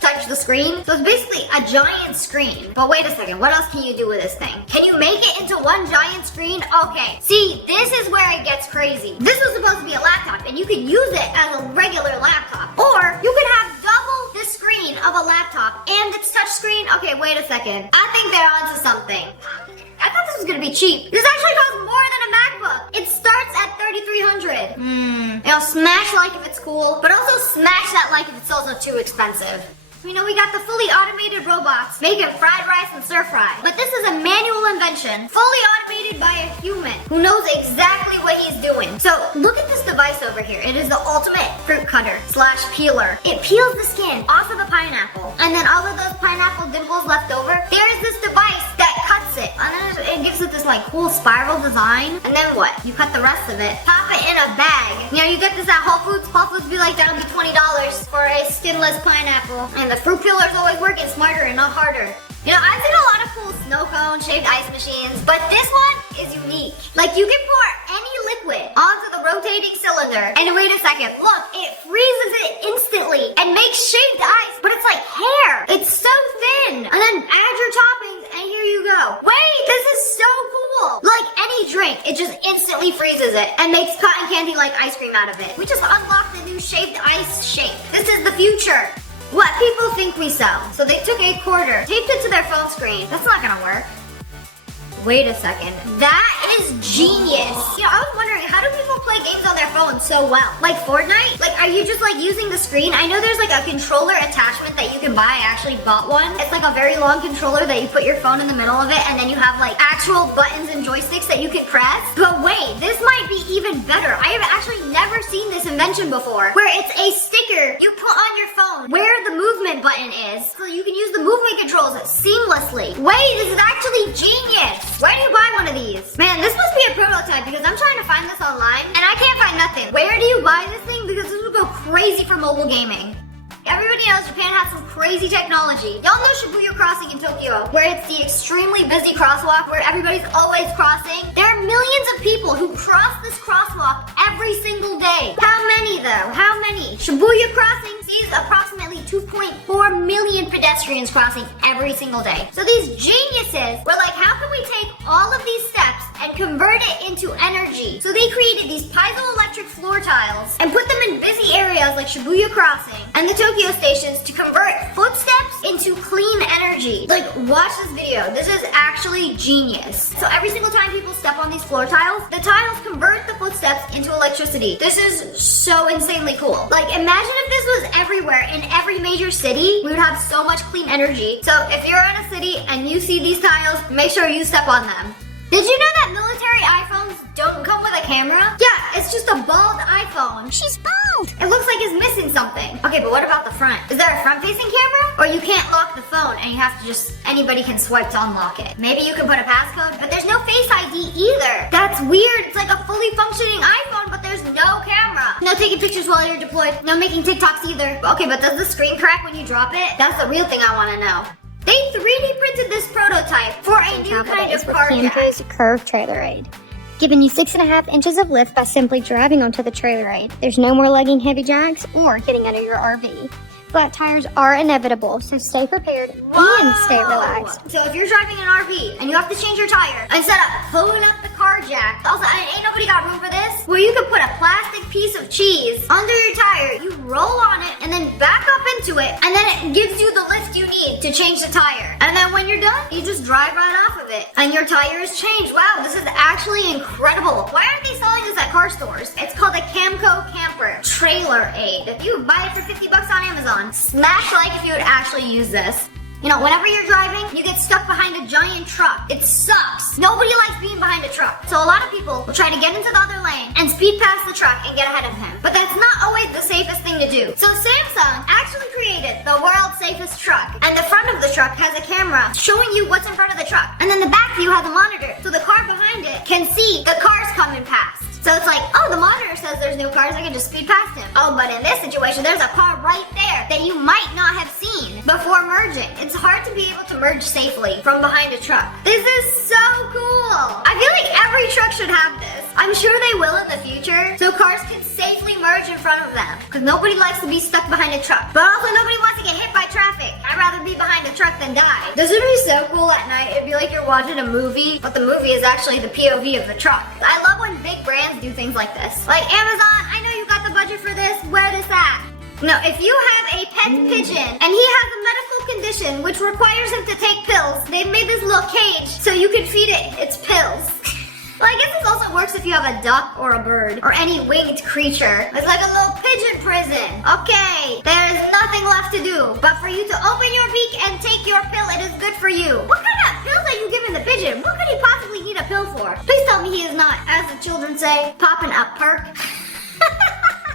touch the screen. So it's basically a giant screen. But wait a second, what else can you do with this thing? Can you make it into one giant screen? Okay, see, this is where it gets crazy. This was supposed to be a laptop and you could use it as a regular laptop. Or you could have double the screen of a laptop and its touch screen. Okay, wait a second. I think they're onto something. I thought this was gonna be cheap. This actually costs more than a MacBook. It starts at $3,300. You know, smash like if it's cool, but also smash that like if it's also too expensive. You know, we got the fully automated robots making fried rice and stir fry. But this is a manual invention, fully automated by a human who knows exactly what he's doing. So look at this device over here. It is the ultimate fruit cutter / peeler. It peels the skin off of the pineapple. And then all of those pineapple dimples left over, there's this device that cuts it. And then it gives it this like cool spiral design. And then what? You cut the rest of it, pop it in a bag. You know, you get this at Whole Foods. Whole Foods be like, that'll be $20 for a skinless pineapple. And the fruit peeler is always working smarter and not harder. You know, I've seen a lot of cool snow cone shaped ice machines, but this one is unique. Like, you can pour any liquid onto the rotating cylinder, and wait a second, look, it freezes it instantly and makes shaped ice, but it's like hair. It's so thin. And then add your toppings, and here you go. Wait, this is so cool. Like any drink, it just instantly freezes it and makes cotton candy like ice cream out of it. We just unlocked a new shaped ice shape. This is the future. What people think we sell. So they took a quarter, taped it to their phone screen. That's not gonna work. Wait a second. That is genius. You know, I was wondering, how do people play games on their phone so well? Like Fortnite? Like, are you just like using the screen? I know there's like a controller attachment that you can buy. I actually bought one. It's like a very long controller that you put your phone in the middle of it, and then you have like actual buttons and joysticks that you can press. But wait, this might be even better. I have actually never seen this invention before, where it's a sticker you put on your phone where the movement button is, so you can use the movement controls seamlessly. Wait, this is actually genius. Where do you buy one of these? Man, this must be a prototype because I'm trying to find this online and I can't find nothing. Where do you buy this thing? Because this would go crazy for mobile gaming. Everybody knows Japan has some crazy technology. Y'all know Shibuya Crossing in Tokyo, where it's the extremely busy crosswalk where everybody's always crossing. There are millions of people who cross this crosswalk every single day. How many though? How many? Shibuya Crossing sees approximately 2.4 million pedestrians crossing every single day. So these geniuses were like, how can we take all of these steps and convert it into energy? So they created these piezoelectric floor tiles and put them in busy areas like Shibuya Crossing and the Tokyo stations to convert footsteps into clean energy. Like, watch this video. This is actually genius. So every single time people step on these floor tiles, the tiles convert the footsteps into electricity. This is so insanely cool. Like, imagine if this was everywhere in every major city. We would have so much clean energy. So if you're in a city and you see these tiles, make sure you step on them. Did you know that military iPhones don't come with a camera? Yeah, it's just a bald iPhone. She's bald! It looks like it's missing something. Okay, but what about the front? Is there a front-facing camera? Or you can't lock the phone and you have to just, anybody can swipe to unlock it. Maybe you can put a passcode, but there's no Face ID either. That's weird. It's like a fully functioning iPhone, but there's no camera. No taking pictures while you're deployed. No making TikToks either. Okay, but does the screen crack when you drop it? That's the real thing I want to know. They 3D printed this prototype for a new kind of car jack. Camco's curved trailer ride, giving you 6.5 inches of lift by simply driving onto the trailer ride. There's no more lugging heavy jacks or getting under your RV. Flat tires are inevitable, so stay prepared and stay relaxed. So if you're driving an RV and you have to change your tire, instead of pulling up the car jack, also ain't nobody got room for this, where you can put a plastic piece of cheese under your tire, you roll on it and then back up into it, and then it gives you the lift you need to change the tire. And then when you're done, you just drive right off of it and your tire is changed. Wow, this is actually incredible. Why aren't they selling this at car stores? It's called a Camco Camper Trailer Aid. You buy it for $50 on Amazon. Smash like if you would actually use this. You know, whenever you're driving, you get stuck behind a giant truck. It sucks. Nobody likes being behind a truck. So a lot of people will try to get into the other lane and speed past the truck and get ahead of him. But that's not always the safest thing to do. So Samsung actually created the world's safest truck. And the front of the truck has a camera showing you what's in front of the truck. And then the back view has a monitor. So the car behind it can see the cars coming past. So it's like, oh, the monitor says there's no cars, I can just speed past him. Oh, but in this situation, there's a car right there that you might not have seen before merging. It's hard to be able to merge safely from behind a truck. This is so cool. I feel like every truck should have this. I'm sure they will in the future, so cars can safely merge in front of them. Because nobody likes to be stuck behind a truck. But also nobody wants to get hit by traffic. I'd rather be behind a truck than die. This would be so cool at night. It'd be like you're watching a movie, but the movie is actually the POV of the truck. I love when big brands do things like this. Like Amazon, I know you got the budget for this, where this at? No, if you have a pet pigeon and he has a medical condition which requires him to take pills, they've made this little cage so you can feed it its pills. Well, I guess this also works if you have a duck or a bird or any winged creature. It's like a little pigeon prison. Okay, there's nothing left to do but for you to open your beak and take your pill. It is good for you. What kind of pills are you giving the pigeon? What could he possibly need a pill for? Please tell me he is not, as the children say, popping a perk.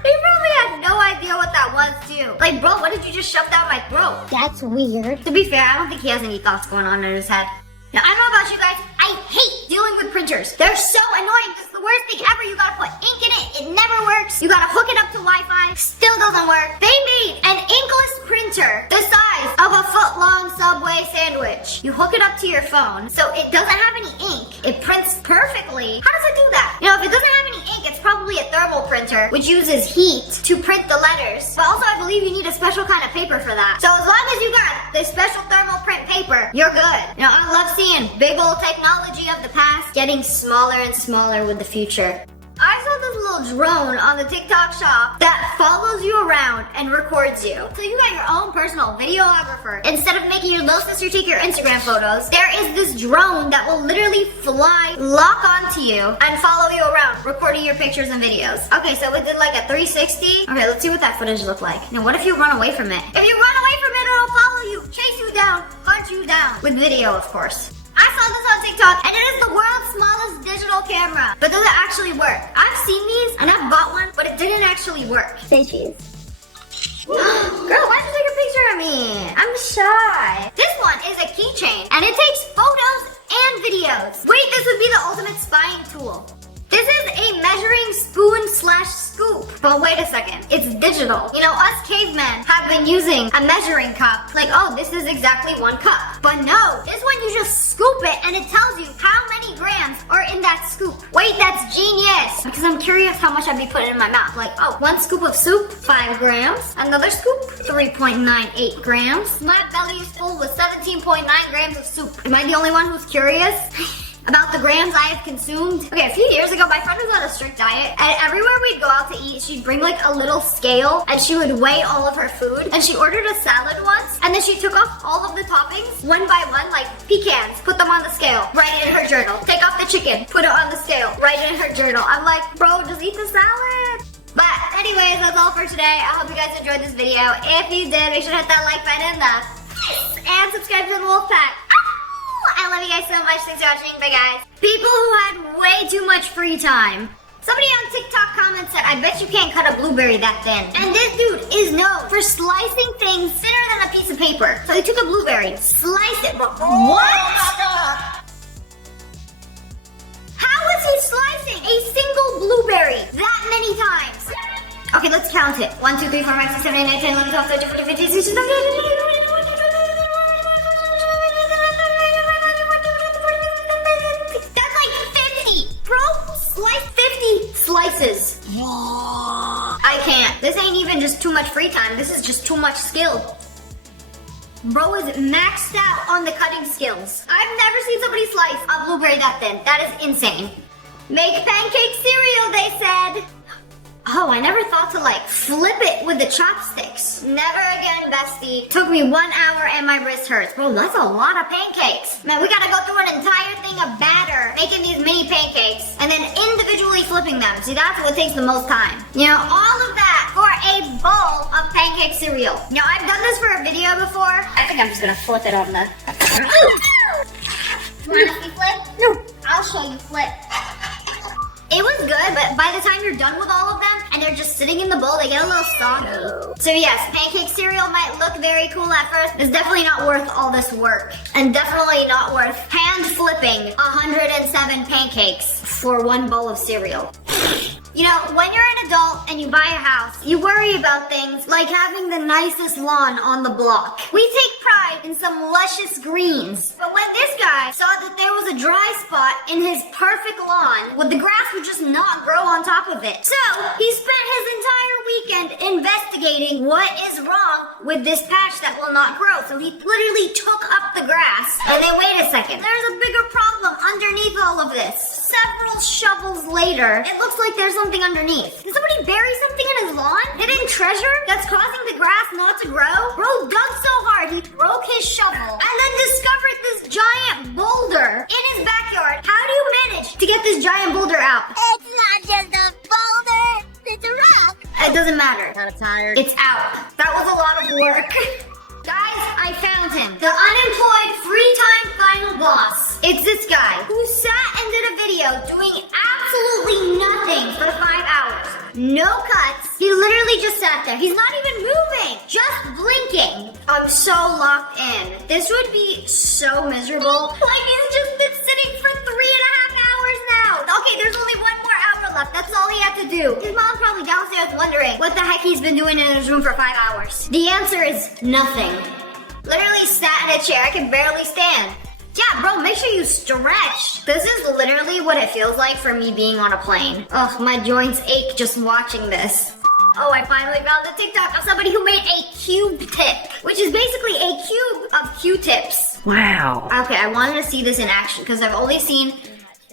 He probably had no idea what that was too. Like, bro, what did you just shove down my throat? That's weird. To be fair, I don't think he has any thoughts going on in his head. Now, I don't know about you guys, I hate dealing with printers. They're so annoying. It's the worst thing ever. You gotta put ink in it. It never works. You gotta hook it up to Wi-Fi. Still doesn't work. They made an inkless printer the size of a foot-long Subway sandwich. You hook it up to your phone, so it doesn't have any ink. It prints perfectly. How does it do that? You know, if it doesn't have any ink, it's probably a thermal printer, which uses heat to print the letters. But also, I believe you need a special kind of paper for that. So as long as you got this special thermal print paper, you're good. You know, I love seeing big old technology of the past getting smaller and smaller with the future. I saw this little drone on the TikTok shop that follows you around and records you. So you got your own personal videographer. Instead of making your little sister take your Instagram photos, there is this drone that will literally fly, lock onto you, and follow you around, recording your pictures and videos. Okay, so we did like a 360. Okay, let's see what that footage looked like. Now, what if you run away from it? If you run away from it, it'll follow you, chase you down, hunt you down. With video, of course. I saw this on TikTok, and it is the world's smallest digital camera. But does it actually work? I've seen these, and I've bought one, but it didn't actually work. Say cheese. Girl, why'd you take a picture of me? I'm shy. This one is a keychain, and it takes photos and videos. Wait, this would be the ultimate spying tool. This is a measuring spoon/scoop. But wait a second, it's digital. You know, us cavemen have been using a measuring cup. Like, oh, this is exactly 1 cup. But no, this one you just scoop it and it tells you how many grams are in that scoop. Wait, that's genius. Because I'm curious how much I'd be putting in my mouth. Like, oh, 1 scoop of soup, 5 grams. Another scoop, 3.98 grams. My belly is full with 17.9 grams of soup. Am I the only one who's curious about the grams I have consumed? Okay, a few years ago, my friend was on a strict diet, and everywhere we'd go out to eat, she'd bring like a little scale, and she would weigh all of her food, and she ordered a salad once, and then she took off all of the toppings, one by one, like pecans, put them on the scale, write it in her journal. Take off the chicken, put it on the scale, write it in her journal. I'm like, bro, just eat the salad. But anyways, that's all for today. I hope you guys enjoyed this video. If you did, make sure to hit that like button and subscribe to the Wolf Pack. I love you guys so much. Thanks for watching. Bye, guys. People who had way too much free time. Somebody on TikTok comments said, I bet you can't cut a blueberry that thin. And this dude is known for slicing things thinner than a piece of paper. So he took a blueberry, sliced it, bro. What? How is he slicing a single blueberry that many times? Okay, let's count it. 1, 2, 3, 4, 5, 6, 7, 8, 9, 10, 11, 12, 13, 14, 15, 16, 17, 18, 19, 20. Slice 50 slices. I can't. This ain't even just too much free time. This is just too much skill. Bro is maxed out on the cutting skills. I've never seen somebody slice a blueberry that thin. That is insane. Make pancake cereal, they said. Oh, I never thought to like flip it with the chopsticks. Never again, bestie. Took me 1 hour and my wrist hurts. Bro, that's a lot of pancakes. Man, we gotta go through an entire thing of batter, making these mini pancakes, and then individually flipping them. See, that's what takes the most time. You know, all of that for a bowl of pancake cereal. You know, I've done this for a video before. I think I'm just gonna flip it on the... You wanna see flip? No. I'll show you flip. It was good, but by the time you're done with all of them, and they're just sitting in the bowl, they get a little soggy. So yes, pancake cereal might look very cool at first. It's definitely not worth all this work. And definitely not worth hand flipping 107 pancakes for 1 bowl of cereal. You know, when you're an adult and you buy a house, you worry about things like having the nicest lawn on the block. We take pride in some luscious greens. But when this guy saw that there was a dry spot in his perfect lawn, well, the grass would just not grow on top of it. So, he spent his entire weekend investigating what is wrong with this patch that will not grow. So he literally took up the grass. And then wait a second, there's a bigger problem underneath all of this. Several shovels later, it looks like there's something underneath. Did somebody bury something in his lawn? Hidden treasure that's causing the grass not to grow? Bro dug so hard he broke his shovel and then discovered this giant boulder in his backyard. How do you manage to get this giant boulder out? It's not just a boulder, it's a rock. It doesn't matter. Kind of tired. It's out. That was a lot of work. Guys, I found him. The unemployed three-time final boss. It's this guy who sat and did a video doing absolutely nothing for 5 hours. No cuts. He literally just sat there. He's not even moving. Just blinking. I'm so locked in. This would be so miserable. Like he's just been sitting for 3.5 hours now. Okay, there's only one more hour left. That's all he had to do. His mom's probably downstairs wondering what the heck he's been doing in his room for 5 hours. The answer is nothing. Literally sat in a chair. I can barely stand. Yeah, bro, make sure you stretch. This is literally what it feels like for me being on a plane. Ugh, my joints ache just watching this. Oh, I finally found the TikTok of somebody who made a cube tip, which is basically a cube of Q-tips. Wow. Okay, I wanted to see this in action because I've only seen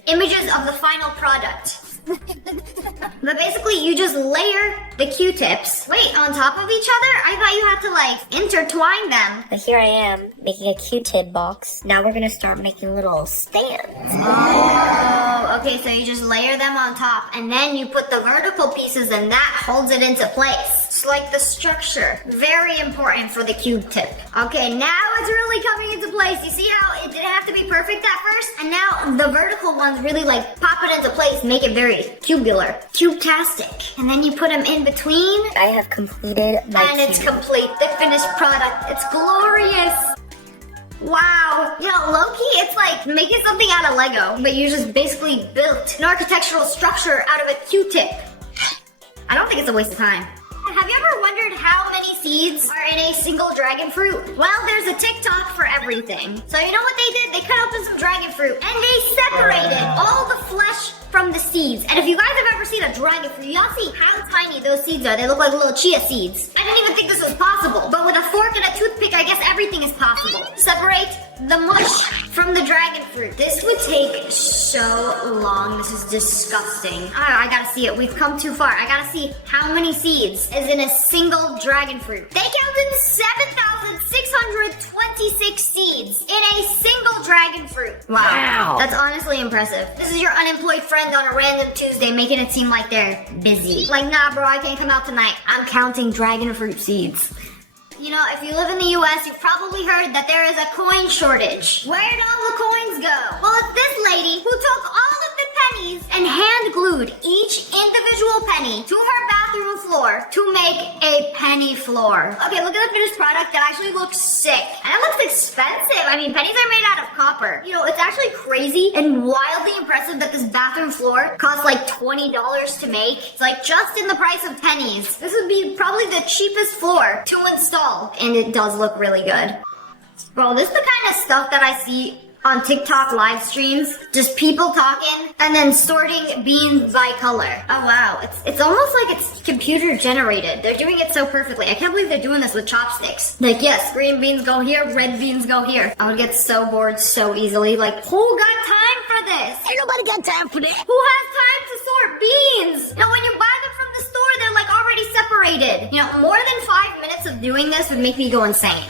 images of the final product. But basically, you just layer the Q-tips. Wait, on top of each other? I thought you had to, like, intertwine them. But here I am, making a Q-tip box. Now we're gonna start making little stands. Oh, okay, so you just layer them on top, and then you put the vertical pieces, and that holds it into place. It's like the structure. Very important for the cube tip. Okay, now it's really coming into place. You see how it didn't have to be perfect at first? And now the vertical ones really, like, pop it into place, make it very cubular. Cube-tastic. And then you put them in between. I have completed my And it's cube. complete. The finished product. It's glorious. Wow. You know, low-key, it's like making something out of Lego, but you just basically built an architectural structure out of a Q-tip. I don't think it's a waste of time. Have you ever wondered how many seeds are in a single dragon fruit? Well, there's a TikTok for everything. So you know what they did? They cut open some dragon fruit and they separated all the flesh from the seeds. And if you guys have ever seen a dragon fruit, y'all see how tiny those seeds are. They look like little chia seeds. I didn't even think this was possible. But with a fork and a toothpick, I guess everything is possible. Separate the mush from the dragon fruit. This would take so long. This is disgusting. I gotta see it. We've come too far. I gotta see how many seeds is in a single dragon fruit. They counted 7,626 seeds in a single dragon fruit. Wow. That's honestly impressive. This is your unemployed friend on a random Tuesday making it seem like they're busy. Like, nah, bro, I can't come out tonight. I'm counting dragon fruit seeds. You know, if you live in the US, you've probably heard that there is a coin shortage. Where'd all the coins go? Well, it's this lady who took all of the pennies and hand glued each individual penny to her bathroom floor to make a penny floor. Okay, look at the finished product. That actually looks sick. And it looks expensive. I mean, pennies are made out of copper. You know, it's actually crazy and wildly impressive that this bathroom floor costs like $20 to make. It's like just in the price of pennies. This would be probably the cheapest floor to install. And it does look really good. Bro, this is the kind of stuff that I see on TikTok live streams. Just people talking and then sorting beans by color. Oh wow, it's almost like it's computer generated. They're doing it so perfectly. I can't believe they're doing this with chopsticks. Like, yes, green beans go here, red beans go here. I would get so bored so easily. Like, who got time for this? Ain't nobody got time for this. Who has time to sort beans? You know, when you buy them from the store, they're like already separated. You know, more than 5 minutes of doing this would make me go insane.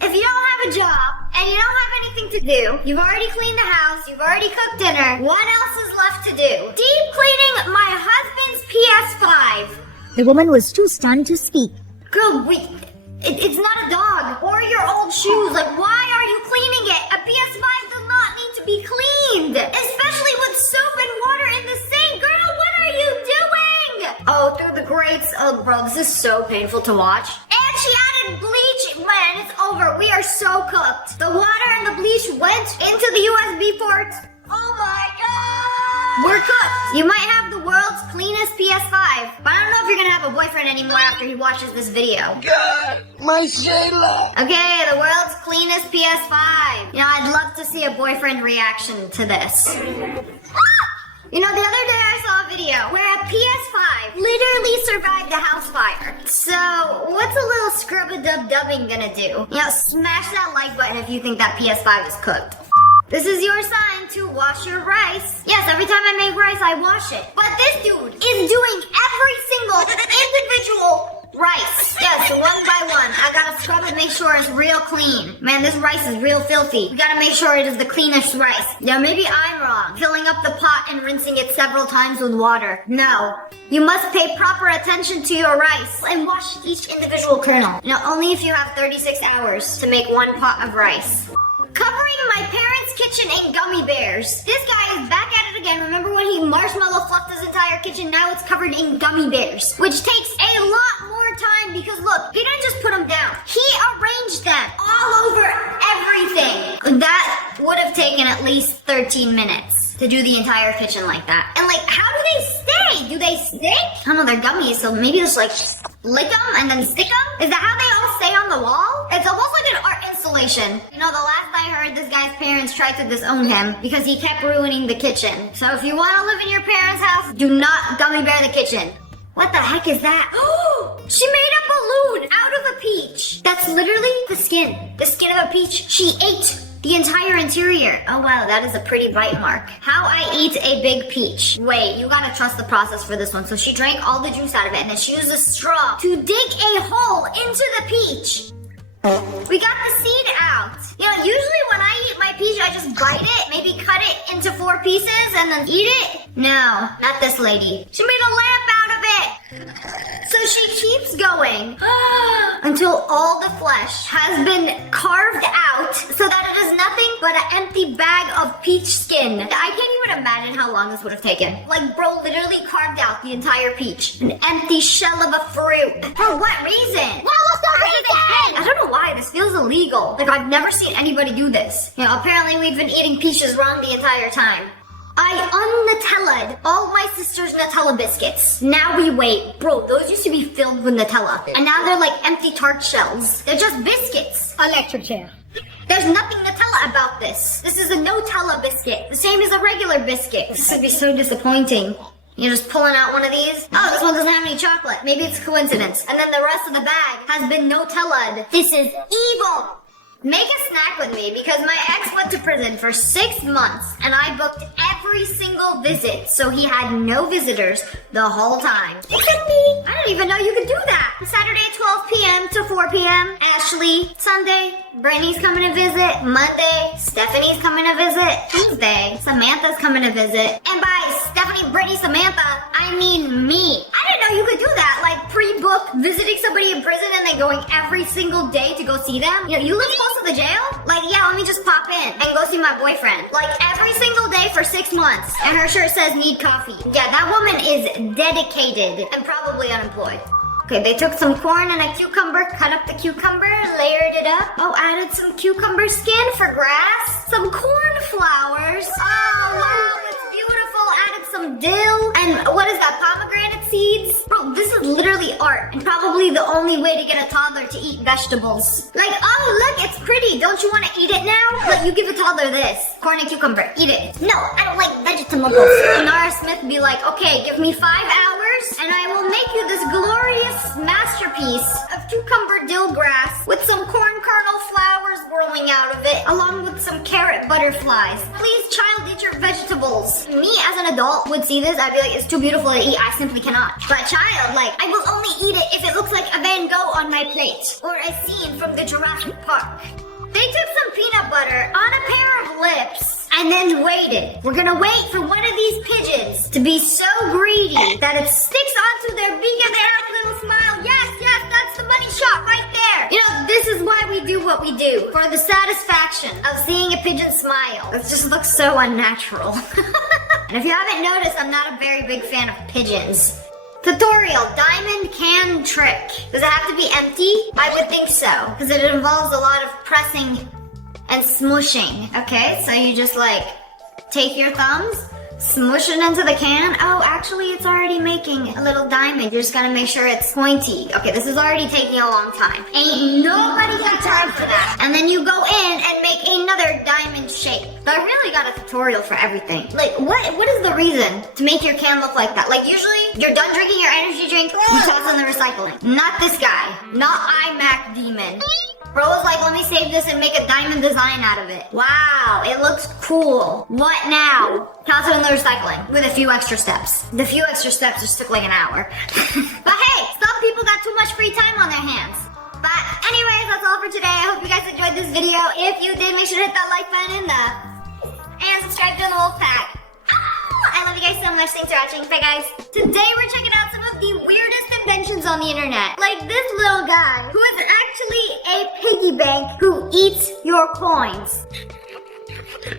If you don't have a job and you don't have anything to do, you've already cleaned the house, you've already cooked dinner, what else is left to do? Deep cleaning my husband's PS5. The woman was too stunned to speak. Girl, wait, it's not a dog or your old shoes. Like, why are you cleaning it? A PS5 does not need to be cleaned, especially with soap and water in the sink. Girl, what are you doing? Oh, through the grates. Oh, bro, this is so painful to watch. And she added bleach. Man, it's over. We are so cooked. The water and the bleach went into the USB port. Oh my god! We're cooked. You might have the world's cleanest PS5, but I don't know if you're gonna have a boyfriend anymore after he watches this video. God, my Shayla. Okay, the world's cleanest PS5. You know, I'd love to see a boyfriend reaction to this. You know, the other day I saw a video where a PS5 literally survived the house fire. So, what's a little scrub-a-dub-dubbing gonna do? You know, smash that like button if you think that PS5 is cooked. This is your sign to wash your rice. Yes, every time I make rice, I wash it. But this dude is doing every single individual rice. Yes, one by one. I gotta scrub it, make sure it's real clean. Man, this rice is real filthy. We gotta make sure it is the cleanest rice. Yeah, maybe I'm wrong. Filling up the pot and rinsing it several times with water. No. You must pay proper attention to your rice and wash each individual kernel. You know, only if you have 36 hours to make one pot of rice. Covering my parents' kitchen in gummy bears. This guy is back at it again. Remember when he marshmallow fluffed his entire kitchen? Now it's covered in gummy bears, which takes a lot more time because look, he didn't just put them down. He arranged them all over everything. That would have taken at least 13 minutes to do the entire kitchen like that. And like, how do they stay? Do they stick? I don't know, they're gummies, so maybe just like lick them and then stick them? Is that how they all stay on the wall? It's almost like an art installation. You know, the last I heard, this guy's parents tried to disown him because he kept ruining the kitchen. So if you want to live in your parents' house, do not gummy bear the kitchen. What the heck is that? Oh, she made a balloon out of a peach. That's literally the skin. The skin of a peach. She ate the entire interior. Oh wow, that is a pretty bite mark. How I eat a big peach. Wait, you gotta trust the process for this one. So she drank all the juice out of it and then she used a straw to dig a hole into the peach. We got the seed out. You know, usually when I eat my peach, I just bite it, maybe cut it into 4 pieces and then eat it. No, not this lady. She made a lamp out of it. So she keeps going until all the flesh has been carved out so that it is nothing but an empty bag of peach skin. I can't even imagine how long this would have taken. Like, bro literally carved out the entire peach. An empty shell of a fruit. For what reason? What was the reason? I don't know why. This feels illegal. Like, I've never seen anybody do this. You know, apparently we've been eating peaches wrong the entire time. I un-Nutella'd all my sister's Nutella biscuits. Now we wait. Bro, those used to be filled with Nutella. And now they're like empty tart shells. They're just biscuits. Electric chair. There's nothing Nutella about this. This is a no-Tella biscuit. The same as a regular biscuit. This would be so disappointing. You're just pulling out one of these. Oh, this one doesn't have any chocolate. Maybe it's a coincidence. And then the rest of the bag has been no-Tella'd. This is evil. Make a snack with me because my ex went to prison for 6 months and I booked every single visit, so he had no visitors the whole time. Except me. I didn't even know you could do that. Saturday 12 p.m. to 4 p.m. Ashley. Sunday, Brittany's coming to visit. Monday, Stephanie's coming to visit. Tuesday, Samantha's coming to visit. And by Stephanie, Brittany, Samantha, I mean me. I didn't know you could do that. Like pre-book visiting somebody in prison and then going every single day to go see them. You know, you live close to the jail? Like, yeah, let me just pop in and go see my boyfriend. Like every single day for 6 months. And her shirt says need coffee. Yeah, that woman is dedicated and probably unemployed. Okay, they took some corn and a cucumber, cut up the cucumber, layered it up. Oh, added some cucumber skin for grass. Some cornflowers. Oh, wow, that's beautiful. Added some dill. And what is that, pomegranate seeds? Bro, this is literally art and probably the only way to get a toddler to eat vegetables. Like, oh, look, it's pretty. Don't you want to eat it now? Like, you give a toddler this. Corn and cucumber. Eat it. No, I don't like vegetables. And Nara Smith be like, okay, give me 5 hours and I will make you this glorious masterpiece of cucumber dill grass with some corn kernel flowers growing out of it, along with some carrot butterflies. Please, child, eat your vegetables. Me, as an adult, would see this, I'd be like, it's too beautiful to eat, I simply cannot. But child, like, I will only eat it if it looks like a Van Gogh on my plate, or a scene from the Jurassic Park. They took some peanut butter on a pair of lips and then waited. We're gonna wait for one of these pigeons to be so greedy that it sticks onto their beak and they have a little smile. Yes, yes, that's the money shot right there. You know, this is why we do what we do. For the satisfaction of seeing a pigeon smile. It just looks so unnatural. And if you haven't noticed, I'm not a very big fan of pigeons. Tutorial, diamond can trick. Does it have to be empty? I would think so, because it involves a lot of pressing and smushing. Okay, so you just like take your thumbs, Smush it into the can. Oh, actually, it's already making a little diamond. You just gotta make sure it's pointy. Okay, this is already taking a long time. Ain't nobody got time for that. And then you go in and make another diamond shape. So I really got a tutorial for everything. Like, what is the reason to make your can look like that? Like, usually, you're done drinking your energy drink, you toss in the recycling. Not this guy. Not iMac Demon. Bro was like, let me save this and make a diamond design out of it. Wow, it looks cool. What now? Toss it in the recycling with a few extra steps. The few extra steps just took like an hour. But hey, some people got too much free time on their hands. But anyways, that's all for today. I hope you guys enjoyed this video. If you did, make sure to hit that like button and subscribe to the Wolf Pack. I love you guys so much. Thanks for watching. Bye, guys. Today, we're checking out some of the weirdest inventions on the internet. Like this little guy, who is actually a piggy bank who eats your coins.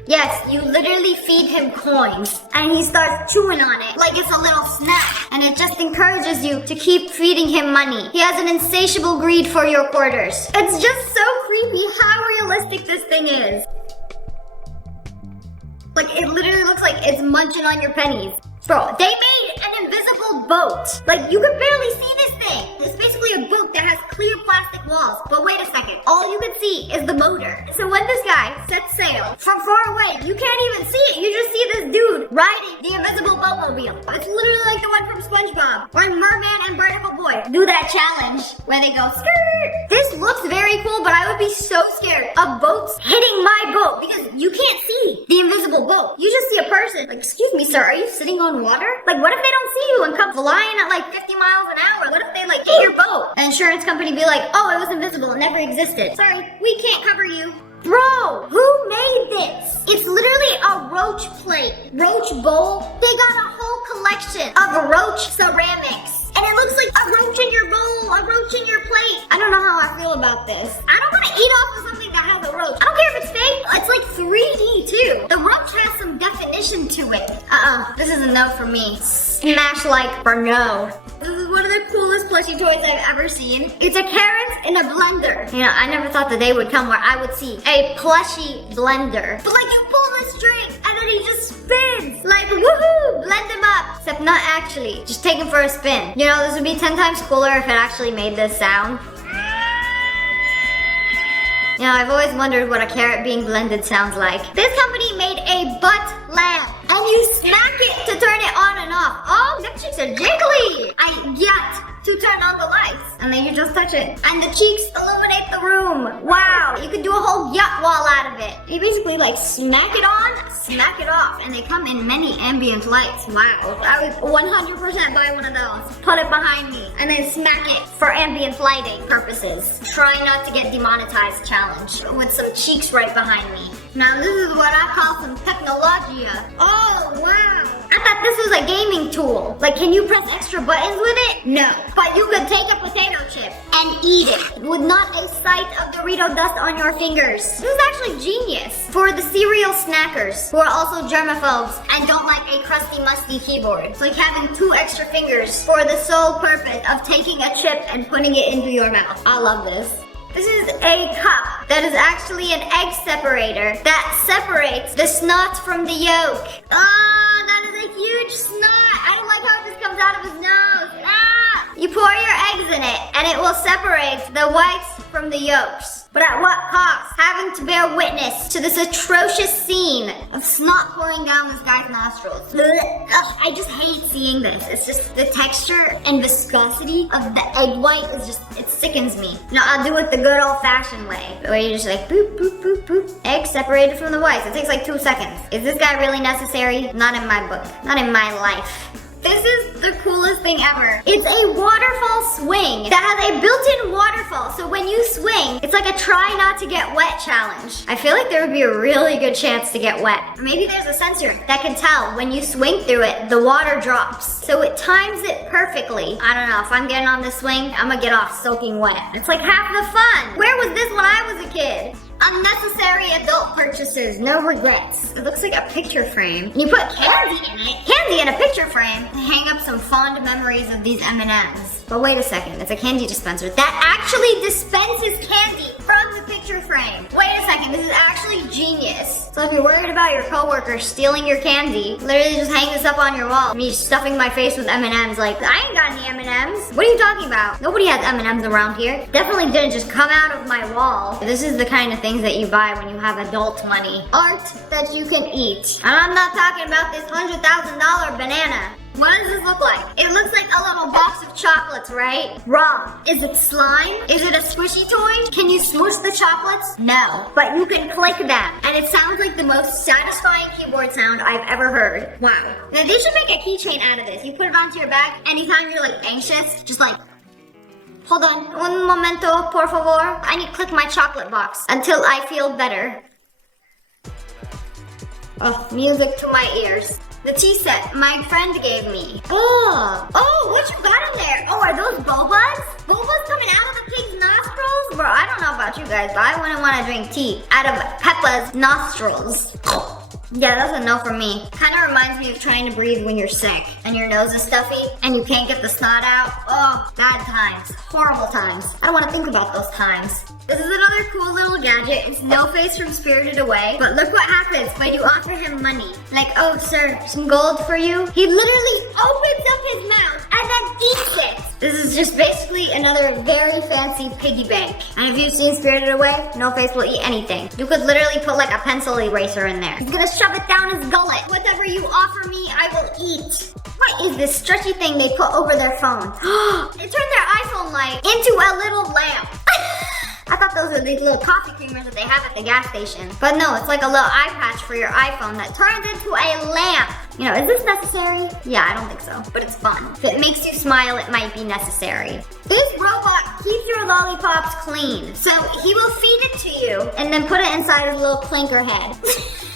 Yes, you literally feed him coins, and he starts chewing on it like it's a little snack, and it just encourages you to keep feeding him money. He has an insatiable greed for your quarters. It's just so creepy how realistic this thing is. Like, it literally looks like it's munching on your pennies. Bro, they made an invisible boat. Like, you could barely see this thing. It's basically a boat that has clear plastic walls. But wait a second. All you can see is the motor. So when this guy sets sail from far away, you can't even see it. You just see this dude riding the invisible boatmobile. It's literally like the one from SpongeBob, where Merman and Barnacle Boy do that challenge where they go skirt. This looks very cool, but I would be so scared of boats hitting my boat because you can't see the invisible boat. You just see a person. Like, excuse me, sir, are you sitting on water? Like, what if they don't see you and come flying at like 50 miles an hour? What if they like hit your boat? An insurance company be like, oh, it was invisible, it never existed. Sorry, we can't cover you. Bro, who made this? It's literally a roach plate, roach bowl. They got a whole collection of roach ceramics. And it looks like a roach in your bowl, a roach in your plate. I don't know how I feel about this. I don't want to eat off of something that has a roach. I don't care if it's fake. It's like 3D too. The roach has some definition to it. This is a no for me. Smash like for no. This is one of the coolest plushie toys I've ever seen. It's a carrot in a blender. You know, I never thought the day would come where I would see a plushie blender. But like, you pull the string and then he just spins. Like, woohoo, blend him up. Except not actually, just take him for a spin. You know, this would be 10 times cooler if it actually made this sound. You know, I've always wondered what a carrot being blended sounds like. This company made a butt lamp, and you smack it to turn it on and off. Oh, that cheeks are jiggly. I get to turn on the lights, and then you just touch it, and the cheeks illuminate the room. Wow, you could do a whole yacht wall out of it. You basically like smack it on, smack it off, and they come in many ambient lights. Wow, I would 100% buy one of those. Put it behind me, and then smack it for ambient lighting purposes. Try not to get demonetized challenge with some cheeks right behind me. Now this is what I call some technologia. Oh wow. I thought this was a gaming tool. Like, can you press extra buttons with it? No. But you could take a potato chip and eat it with not a sight of Dorito dust on your fingers. This is actually genius for the cereal snackers who are also germaphobes and don't like a crusty, musty keyboard. It's like having 2 extra fingers for the sole purpose of taking a chip and putting it into your mouth. I love this. This is a cup that is actually an egg separator that separates the snot from the yolk. Oh, that is a huge snot. I don't like how it just comes out of his nose. Ah! You pour your eggs in it, and it will separate the whites from the yolks. But at what cost? Having to bear witness to this atrocious scene of snot pouring down this guy's nostrils. Ugh, I just hate seeing this. It's just the texture and viscosity of the egg white is just, it sickens me. No, I'll do it the good old-fashioned way, where you just like boop, boop, boop, boop. Egg separated from the whites. It takes like 2 seconds. Is this guy really necessary? Not in my book. Not in my life. This is the coolest thing ever. It's a waterfall swing that has a built-in waterfall. So when you swing, it's like a try not to get wet challenge. I feel like there would be a really good chance to get wet. Or maybe there's a sensor that can tell when you swing through it, the water drops. So it times it perfectly. I don't know, if I'm getting on this swing, I'm gonna get off soaking wet. It's like half the fun. Where was this when I was a kid? Unnecessary adult purchases, no regrets. It looks like a picture frame. And you put candy in it. Candy in a picture frame to hang up some fond memories of these M&Ms. But wait a second, it's a candy dispenser that actually dispenses candy from the picture picture frame. Wait a second, this is actually genius. So if you're worried about your coworker stealing your candy, literally just hang this up on your wall. Me stuffing my face with M&Ms like, I ain't got any M&Ms. What are you talking about? Nobody has M&Ms around here. Definitely didn't just come out of my wall. This is the kind of things that you buy when you have adult money. Art that you can eat. And I'm not talking about this $100,000 banana. What does this look like? It looks like a little box of chocolates, right? Wrong. Is it slime? Is it a squishy toy? Can you smush the chocolates? No. But you can click them. And it sounds like the most satisfying keyboard sound I've ever heard. Wow. Now they should make a keychain out of this. You put it onto your back anytime you're like anxious, just like, hold on. Un momento, por favor. I need to click my chocolate box until I feel better. Oh, music to my ears. The tea set my friend gave me. Oh, what you got in there? Oh, are those bobas? Bobas coming out of the pig's nostrils? Bro, I don't know about you guys, but I wouldn't want to drink tea out of Peppa's nostrils. Yeah, that's a no for me. Kind of reminds me of trying to breathe when you're sick and your nose is stuffy and you can't get the snot out. Oh, bad times. Horrible times. I don't want to think about those times. This is another cool little gadget. It's No Face from Spirited Away. But look what happens when you offer him money. Like, oh, sir, some gold for you? He literally opens up his mouth and then eats it. This is just basically another very fancy piggy bank. And if you've seen Spirited Away, No Face will eat anything. You could literally put like a pencil eraser in there. He's gonna shove it down his gullet. Whatever you offer me, I will eat. What is this stretchy thing they put over their phone? It turned their iPhone light into a little lamp. I thought those were these little coffee creamers that they have at the gas station. But no, it's like a little eye patch for your iPhone that turns into a lamp. You know, is this necessary? Yeah, I don't think so, but it's fun. If it makes you smile, it might be necessary. This robot keeps your lollipops clean. So he will feed it to you and then put it inside his little clinker head.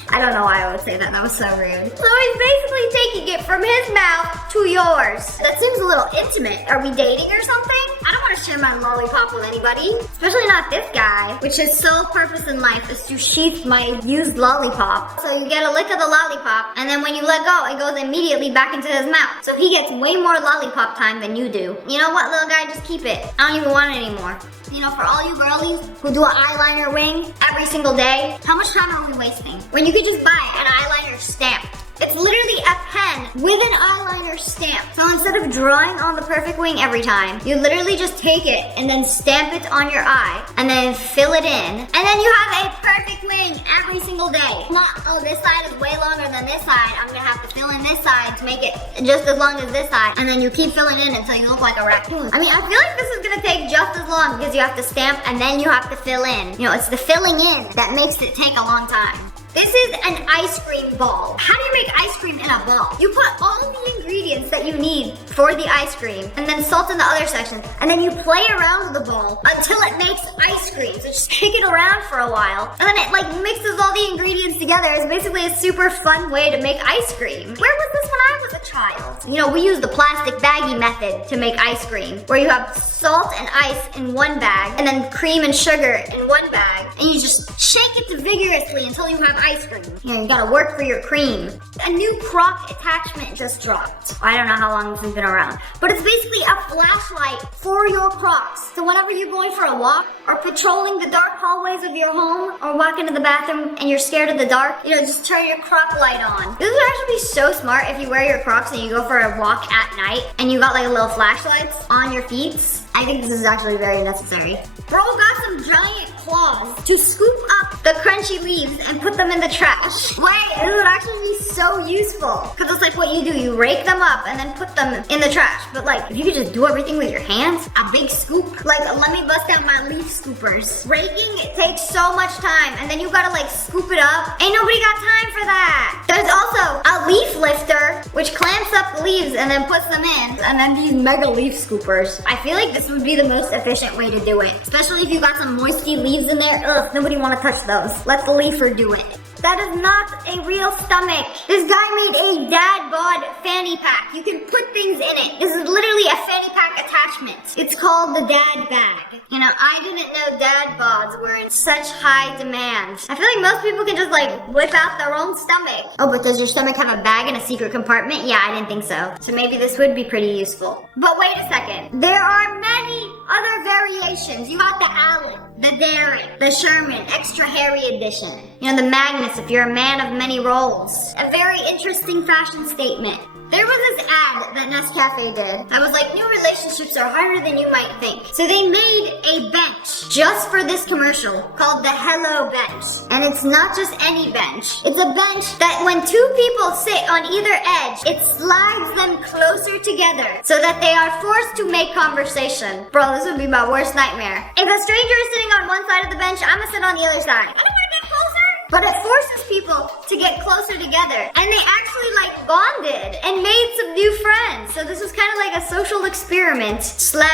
I don't know why I would say that. That was so rude. So he's basically taking it from his mouth to yours. That seems a little intimate. Are we dating or something? I don't want to share my lollipop with anybody. Especially not this guy, which his sole purpose in life is to sheath my used lollipop. So you get a lick of the lollipop, and then when you let go, it goes immediately back into his mouth. So he gets way more lollipop time than you do. You know what, little guy? Just keep it. I don't even want it anymore. You know, for all you girlies who do an eyeliner wing every single day, how much time are we wasting? When you could just buy an eyeliner stamp. It's literally a pen with an eyeliner stamp. So instead of drawing on the perfect wing every time, you literally just take it and then stamp it on your eye and then fill it in. And then you have a perfect wing every single day. Not, oh, this side is way longer than this side. I'm gonna have to fill in this side to make it just as long as this side. And then you keep filling in until you look like a raccoon. I mean, I feel like this is gonna take just as long because you have to stamp and then you have to fill in. You know, it's the filling in that makes it take a long time. This is an ice cream ball. How do you make ice cream in a ball? You put all the ingredients that you need for the ice cream and then salt in the other sections. And then you play around with the ball until it makes ice cream. So just kick it around for a while. And then it like mixes all the ingredients together. It's basically a super fun way to make ice cream. Where was this when I was a child? You know, we use the plastic baggie method to make ice cream, where you have salt and ice in one bag and then cream and sugar in one bag. And you just shake it vigorously until you have ice cream. You know, you gotta work for your cream. A new crock attachment just dropped. I don't know how long this has been around, but it's basically a flashlight for your crocs. So whenever you're going for a walk or patrolling the dark hallways of your home or walking to the bathroom and you're scared of the dark, you know, just turn your croc light on. This would actually be so smart if you wear your crocs and you go for a walk at night and you got like little flashlights on your feet. I think this is actually very necessary. Bro got some giant claws to scoop up the crunchy leaves and put them in the trash. Wait, this would actually be so useful. Because it's like what you do, you rake them up and then put them in the trash. But like, if you could just do everything with your hands, a big scoop. Like, let me bust out my leaf scoopers. Raking, it takes so much time. And then you gotta like scoop it up. Ain't nobody got time for that. There's also a leaf lifter, which clamps up the leaves and then puts them in. And then these mega leaf scoopers. I feel like this would be the most efficient way to do it. Especially if you got some moisty leaves in there. Ugh, nobody wanna touch those. Let the leafer do it. That is not a real stomach. This guy made a dad bod fanny pack. You can put things in it. This is literally a fanny pack attachment. It's called the dad bag. You know, I didn't know dad bods were in such high demand. I feel like most people can just like whip out their own stomach. Oh, but does your stomach have a bag in a secret compartment? Yeah, I didn't think so. So maybe this would be pretty useful. But wait a second. There are many other variations editions. You got the Allen, the Derek, the Sherman, Extra Hairy edition. You know, the Magnus if you're a man of many roles. A very interesting fashion statement. There was this ad that Nescafe did. I was like, new relationships are harder than you might think. So they made a bench just for this commercial called the Hello Bench. And it's not just any bench. It's a bench that when two people sit on either edge, it slides them closer together so that they are forced to make conversation. Bro, this would be my worst nightmare. If a stranger is sitting on one side of the bench, I'm gonna sit on the other side. I don't wanna get closer. But it forces people to get closer together. And they actually like bonded and made some new friends. So this was kind of like a social experiment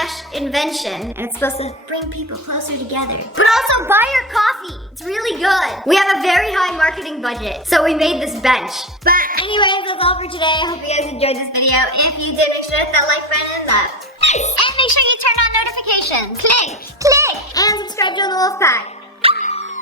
/ invention. And it's supposed to bring people closer together. But also buy your coffee. It's really good. We have a very high marketing budget. So we made this bench. But anyways, that's all for today. I hope you guys enjoyed this video. If you did, make sure to hit that like button and that. And make sure you turn on notifications. Click. And subscribe to the Wolf Pack.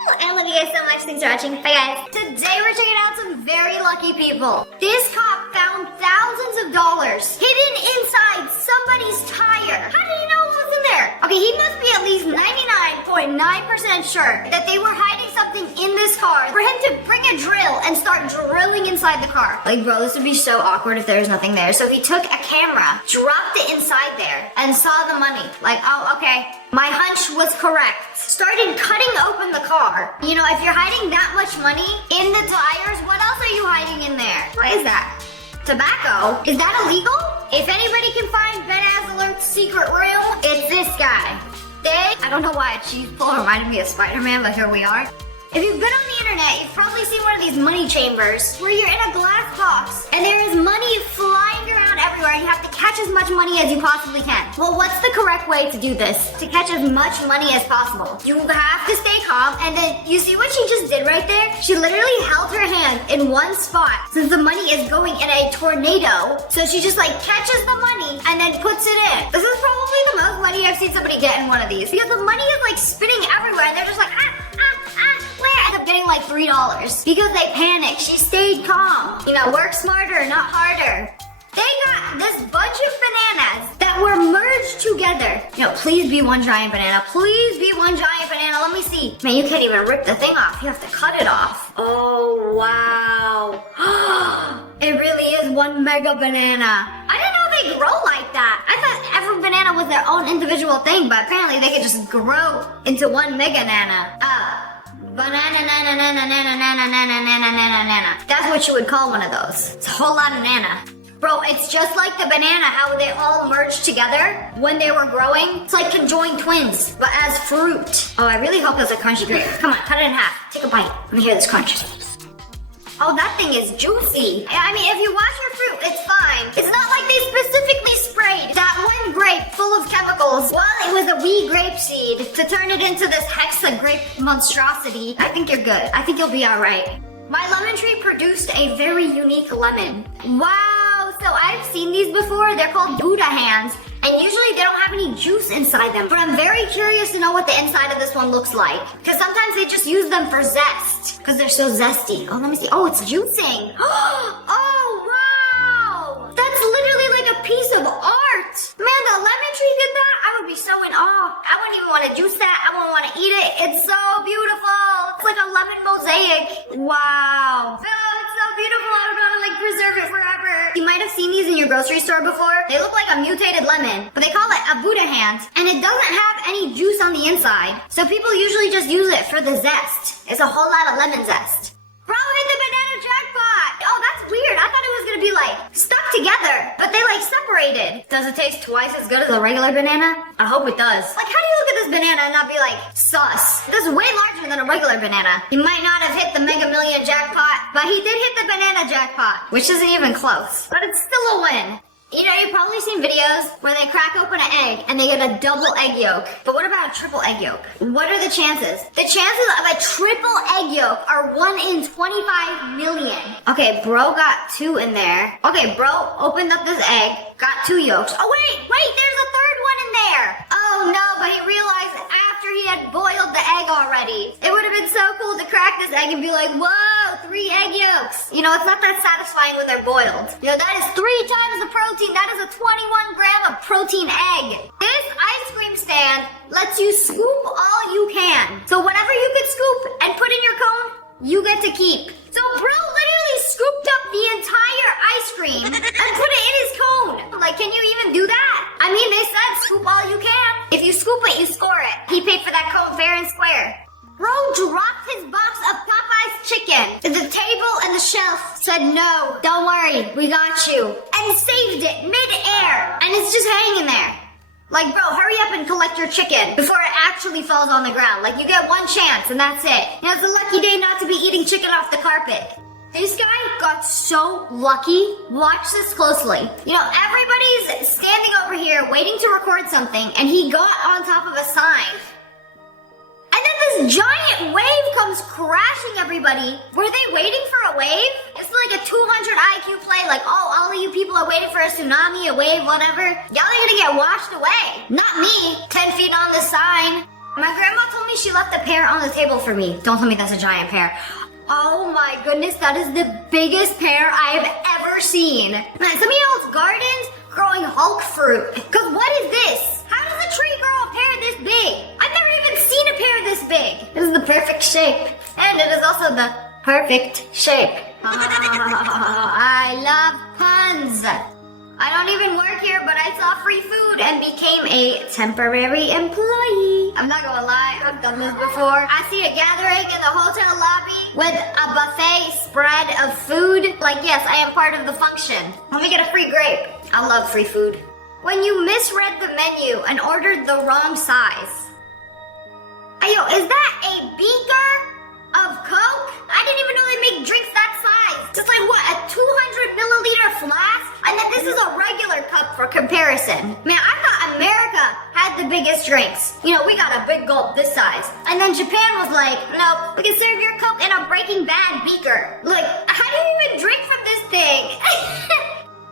I love you guys so much. Thanks for watching. Bye, guys. Today we're checking out some very lucky people. This cop found thousands of dollars hidden inside somebody's tire. How did he know what was in there? Okay, he must be at least 99.9% sure that they were hiding something in this car for him to bring a drill and start drilling inside the car. Like, bro, this would be so awkward if there was nothing there. So he took a camera, dropped it inside there, and saw the money. Like, oh, okay. My hunch was correct. Started cutting open the car. You know, if you're hiding that much money in the tires, what else are you hiding in there? What is that? Tobacco? Is that illegal? If anybody can find Ben Azalert's secret room, it's this guy. I don't know why a cheese pull reminded me of Spider-Man, but here we are. If you've been on the internet, you've probably seen one of these money chambers where you're in a glass box and there is money flying around everywhere and you have to catch as much money as you possibly can. Well, what's the correct way to do this? To catch as much money as possible. You have to stay calm, and then you see what she just did right there? She literally held her hand in one spot since the money is going in a tornado. So she just like catches the money and then puts it in. This is probably the most money I've seen somebody get in one of these because the money is like spinning everywhere and they're just like, where? I end up getting like $3 because they panicked. She stayed calm. You know, work smarter, not harder. They got this bunch of bananas that were merged together. You know, please be one giant banana. Please be one giant banana. Let me see. Man, you can't even rip the thing off. You have to cut it off. Oh, wow. It really is one mega banana. I didn't know they grow like that. I thought every banana was their own individual thing, but apparently they could just grow into one mega nana. Banana, nana, nana, nana, nana, nana, nana, nana, nana. That's what you would call one of those. It's a whole lot of nana. Bro, it's just like the banana, how they all merged together when they were growing. It's like conjoined twins, but as fruit. Oh, I really hope there's a crunchy grape. Come on, cut it in half. Take a bite. Let me hear this crunch. Oh, that thing is juicy. I mean, if you wash your fruit, it's fine. It's not like they specifically sprayed that one grape full of chemicals while it was a wee grape seed to turn it into this hexa grape monstrosity. I think you're good. I think you'll be all right. My lemon tree produced a very unique lemon. Wow, so I've seen these before. They're called Buddha hands. And usually they don't have any juice inside them. But I'm very curious to know what the inside of this one looks like. Because sometimes they just use them for zest. Because they're so zesty. Oh, let me see. Oh, it's juicing. Oh, wow. That's literally like a piece of art. Man, the lemon tree did that? I would be so in awe. I wouldn't even want to juice that. I wouldn't want to eat it. It's so beautiful. It's like a lemon mosaic. Wow. Oh, it's so beautiful. I would want to like preserve it forever. You might have seen these in your grocery store before. They look like a mutated lemon, but they call it a Buddha hand, and it doesn't have any juice on the inside. So people usually just use it for the zest. It's a whole lot of lemon zest. Bro, hit the banana jackpot! Oh, that's weird. I thought it was gonna be like stuck together, but they like separated. Does it taste twice as good as a regular banana? I hope it does. Like, how do you look at this banana and not be like, sus? This is way larger than a regular banana. He might not have hit the Mega Million jackpot, but he did hit the banana jackpot, which isn't even close. But it's still a win. You know, you've probably seen videos where they crack open an egg and they get a double egg yolk. But what about a triple egg yolk? What are the chances? The chances of a triple egg yolk are 1 in 25 million. Okay, bro got 2 in there. Okay, bro opened up this egg, got 2 yolks. Oh, wait, there's a third one in there. Oh, no, but he realized after he had boiled the egg already. It would have been so cool to crack this egg and be like, whoa, 3 egg yolks. You know, it's not that satisfying when they're boiled. You know, that is 3 times the protein. That is a 21 gram of protein egg. This ice cream stand lets you scoop all you can. So whatever you could scoop and put in your cone, you get to keep. So bro literally scooped up the entire ice cream and put it in his cone. Like, can you even do that? I mean, they said scoop all you can. If you scoop it, you score it. He paid for that cone fair and square. Bro dropped his box of Popeye's chicken to the table and the shelf. Said, no, don't worry, we got you. And saved it mid-air. And it's just hanging there. Like, bro, hurry up and collect your chicken before it actually falls on the ground. Like, you get one chance and that's it. You know, it's a lucky day not to be eating chicken off the carpet. This guy got so lucky. Watch this closely. You know, everybody's standing over here waiting to record something, and he got on top of a sign. And then this giant wave comes crashing everybody. Were they waiting for a wave? It's like a 200 IQ play, like, oh, all of you people are waiting for a tsunami, a wave, whatever. Y'all are gonna get washed away. Not me, 10 feet on the sign. My grandma told me she left a pear on the table for me. Don't tell me that's a giant pear. Oh my goodness, that is the biggest pear I have ever seen. Man, some of y'all's gardens growing Hulk fruit. Cause what is this? How does a tree grow a pear this big? I've never even seen a pear this big. This is the perfect shape. And it is also the perfect shape. I love puns. I don't even work here, but I saw free food and became a temporary employee. I'm not gonna lie, I've done this before. I see a gathering in the hotel lobby with a buffet spread of food. Like, yes, I am part of the function. Let me get a free grape. I love free food. When you misread the menu and ordered the wrong size. Ayo, is that a beaker of Coke? I didn't even know they make drinks that size. Just like what, a 200 milliliter flask? And then this is a regular cup for comparison. Man, I thought America had the biggest drinks. You know, we got a big gulp this size. And then Japan was like, nope, we can serve your Coke in a Breaking Bad beaker. Like, how do you even drink from this thing?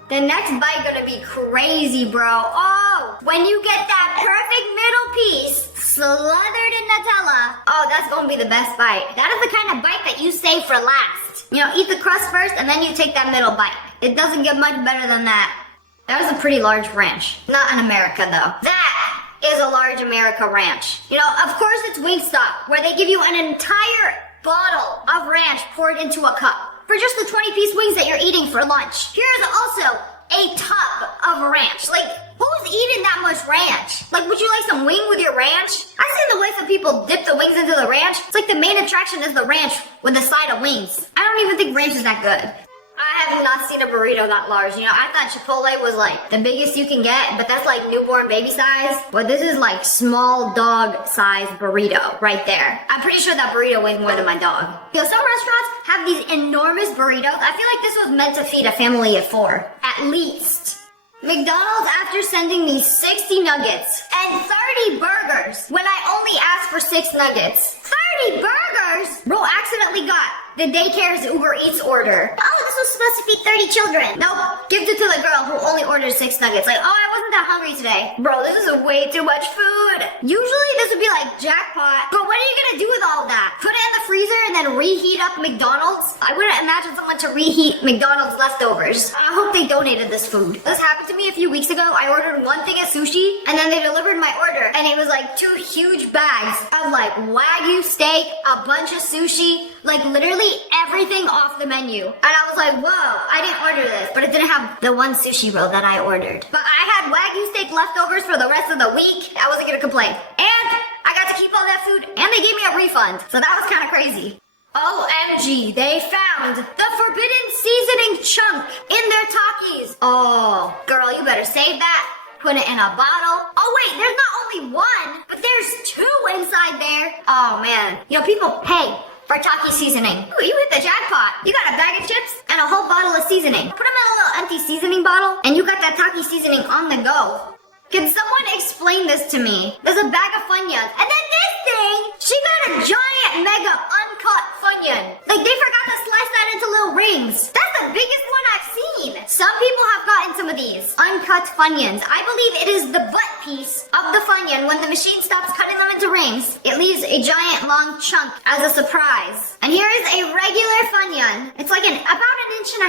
The next bite gonna be crazy, bro. Oh, when you get that perfect middle piece slathered in Nutella, oh, that's gonna be the best bite. That is the kind of bite that you save for last. You know, eat the crust first and then you take that middle bite. It doesn't get much better than that. That was a pretty large ranch. Not in America, though. That is a large America ranch. You know, of course it's Wingstop, where they give you an entire bottle of ranch poured into a cup for just the 20-piece wings that you're eating for lunch. Here's also a tub of ranch. Like, who's eating that much ranch? Like, would you like some wing with your ranch? I've seen the way some people dip the wings into the ranch. It's like the main attraction is the ranch with a side of wings. I don't even think ranch is that good. I have not seen a burrito that large. You know, I thought Chipotle was like the biggest you can get, but that's like newborn baby size. But this is like small dog size burrito right there. I'm pretty sure that burrito weighs more than my dog. You know, some restaurants have these enormous burritos. I feel like this was meant to feed a family of 4, at least. McDonald's, after sending me 60 nuggets and 30 burgers when I only asked for 6 nuggets. 30 burgers? Bro accidentally got the daycare's Uber Eats order. Oh, this was supposed to feed 30 children. Nope, give it to the girl who only ordered 6 nuggets. Like, oh, I wasn't that hungry today. Bro, this is way too much food. Usually this would be like jackpot, but what are you gonna do with all of that? Put it in the freezer and then reheat up McDonald's? I wouldn't imagine someone to reheat McDonald's leftovers. I hope they donated this food. This happened to me a few weeks ago. I ordered 1 thing of sushi and then they delivered my order and it was like 2 huge bags of like Wagyu steak, a bunch of sushi, like literally everything off the menu. And I was like, whoa, I didn't order this, but it didn't have the 1 sushi roll that I ordered. But I had Wagyu steak leftovers for the rest of the week. I wasn't gonna complain. And I got to keep all that food and they gave me a refund. So that was kind of crazy. OMG, they found the forbidden seasoning chunk in their Takis. Oh, girl, you better save that. Put it in a bottle. Oh wait, there's not only 1, but there's 2 inside there. Oh man, you know, people pay for Taki seasoning. Ooh, you hit the jackpot. You got a bag of chips and a whole bottle of seasoning. Put them in a little empty seasoning bottle and you got that Taki seasoning on the go. Can someone explain this to me? There's a bag of Funyuns. And then this thing, she got a giant mega uncut Funyun. Like they forgot to slice that into little rings. That's the biggest one I've seen. Some people have gotten some of these uncut Funyuns. I believe it is the butt piece of the Funyun. When the machine stops cutting them into rings, it leaves a giant long chunk as a surprise. And here is a regular Funyun. It's like about 1.5 inches.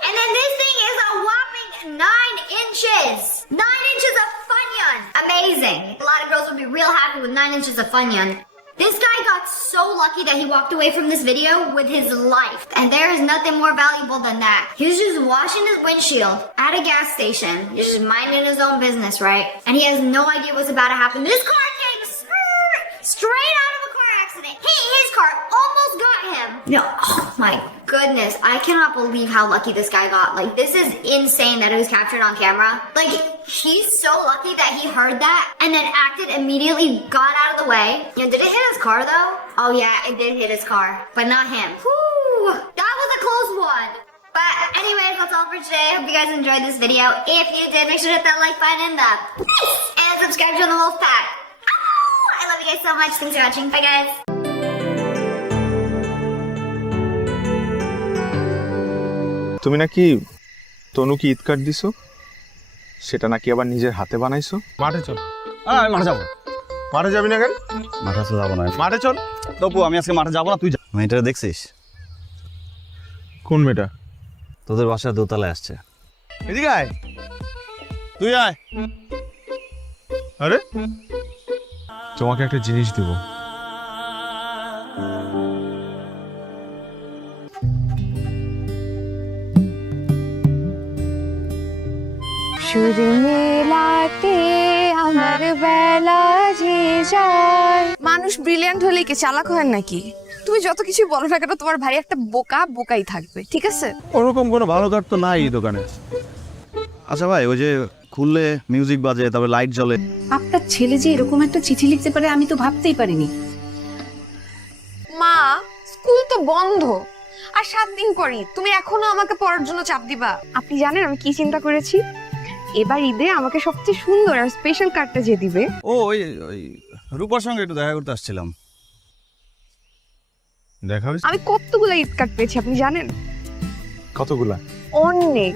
And then this thing is a whopping 9 inches. 9 inches of Funyun. Funyun. Amazing. A lot of girls would be real happy with 9 inches of Funyun. This guy got so lucky that he walked away from this video with his life. And there is nothing more valuable than that. He was just washing his windshield at a gas station, just minding his own business, right? And he has no idea what's about to happen. This car came straight out of a car accident. His car almost got him. No, oh my goodness. I cannot believe how lucky this guy got. Like, this is insane that it was captured on camera. Like, he's so lucky that he heard that and then acted immediately, got out of the way. You know, did it hit his car though? Oh yeah, it did hit his car, but not him. Whew, that was a close one. But anyways, that's all for today. Hope you guys enjoyed this video. If you did, make sure to hit that like button and and subscribe to the Wolf Pack. I love you guys so much. Thanks for watching. Bye guys. তুমি নাকি তনুকে Eid card দিছো, সেটা নাকি আবার নিজের হাতে বানাইছো? মাঠে চল। আমি মাঠে যাবো। মাঠে যাবি না কেন? মাঠে তো যাবো না। মাঠে চল। তপু আমি আজকে মাঠে যাবো না, তুই যা। মেয়েটা দেখছিস? কোন মেয়েটা? তোদের বাসার দোতলায় আসছে। এদিকে আয়। তুই আয়। আরে তোমাকে একটা জিনিস দিব। সুর মেলাতে আমার বেলা যে যায়। মানুষ ব্রিলিয়ান্ট হলে কি চালাক হয় নাকি? তুমি যত কিছু বলো না কেন, তোমার ভাই একটা বোকাই থাকবে, ঠিক আছে? ওরকম কোনো ভালো কার্ড তো নাই এই দোকানে। আচ্ছা ভাই, ওই যে খুললে মিউজিক বাজে, তারপরে লাইট জ্বলে। আপনার ছেলে যে এরকম একটা চিঠি লিখতে পারে আমি তো ভাবতেই পারিনি। মা, স্কুল তো বন্ধ আর 7 দিন পরই তুমি এখনো আমাকে পড়ার জন্য চাপ দিবা? আপনি জানেন আমি কি চিন্তা করেছি? এবার ঈদে আমাকে সবচেয়ে সুন্দর আর স্পেশাল কার্ডটা যে দিবে। ও ওই রূপার সঙ্গে একটু দেখা করতে আসছিলাম। দেখা হয়েছে? আমি কতগুলা ঈদ কার্ড পেয়েছি আপনি জানেন? কতগুলা? অনেক।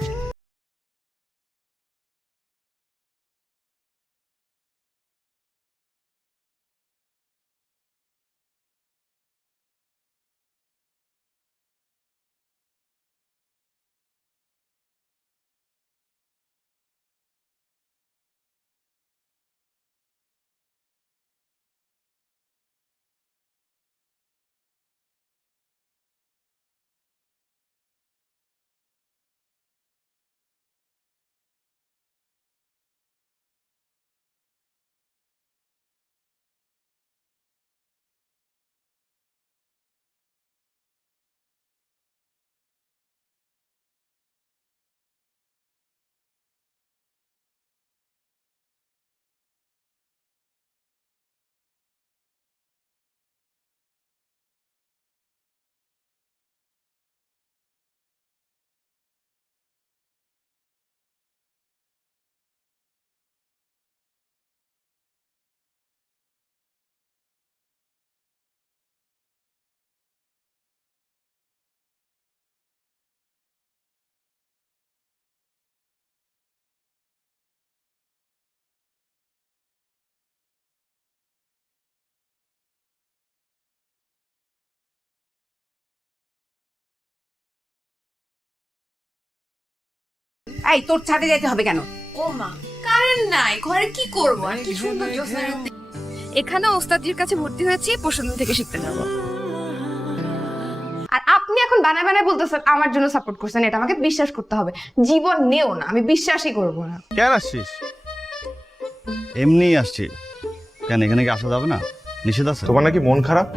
এই তোর ছাদে যেতে হবে কেন? ও মা, কারেন্ট নাই, ঘরে কি করব? আর কি সুন্দর জ্যোৎস্না। এখানে ওস্তাদের কাছে ভর্তি হয়েছি, পরশুদিন থেকে শিখতে যাব। আর আপনি এখন বানায় বানায় বলতেছেন আমার জন্য সাপোর্ট করছেন, এটা আমাকে বিশ্বাস করতে হবে। জীবন নেও না, আমি বিশ্বাসই করব না। কেন আসছিস? এমনি আসছি। কেন এখানে কি আসা যাবে না? নিষেধ আছে? তোমার নাকি মন খারাপ?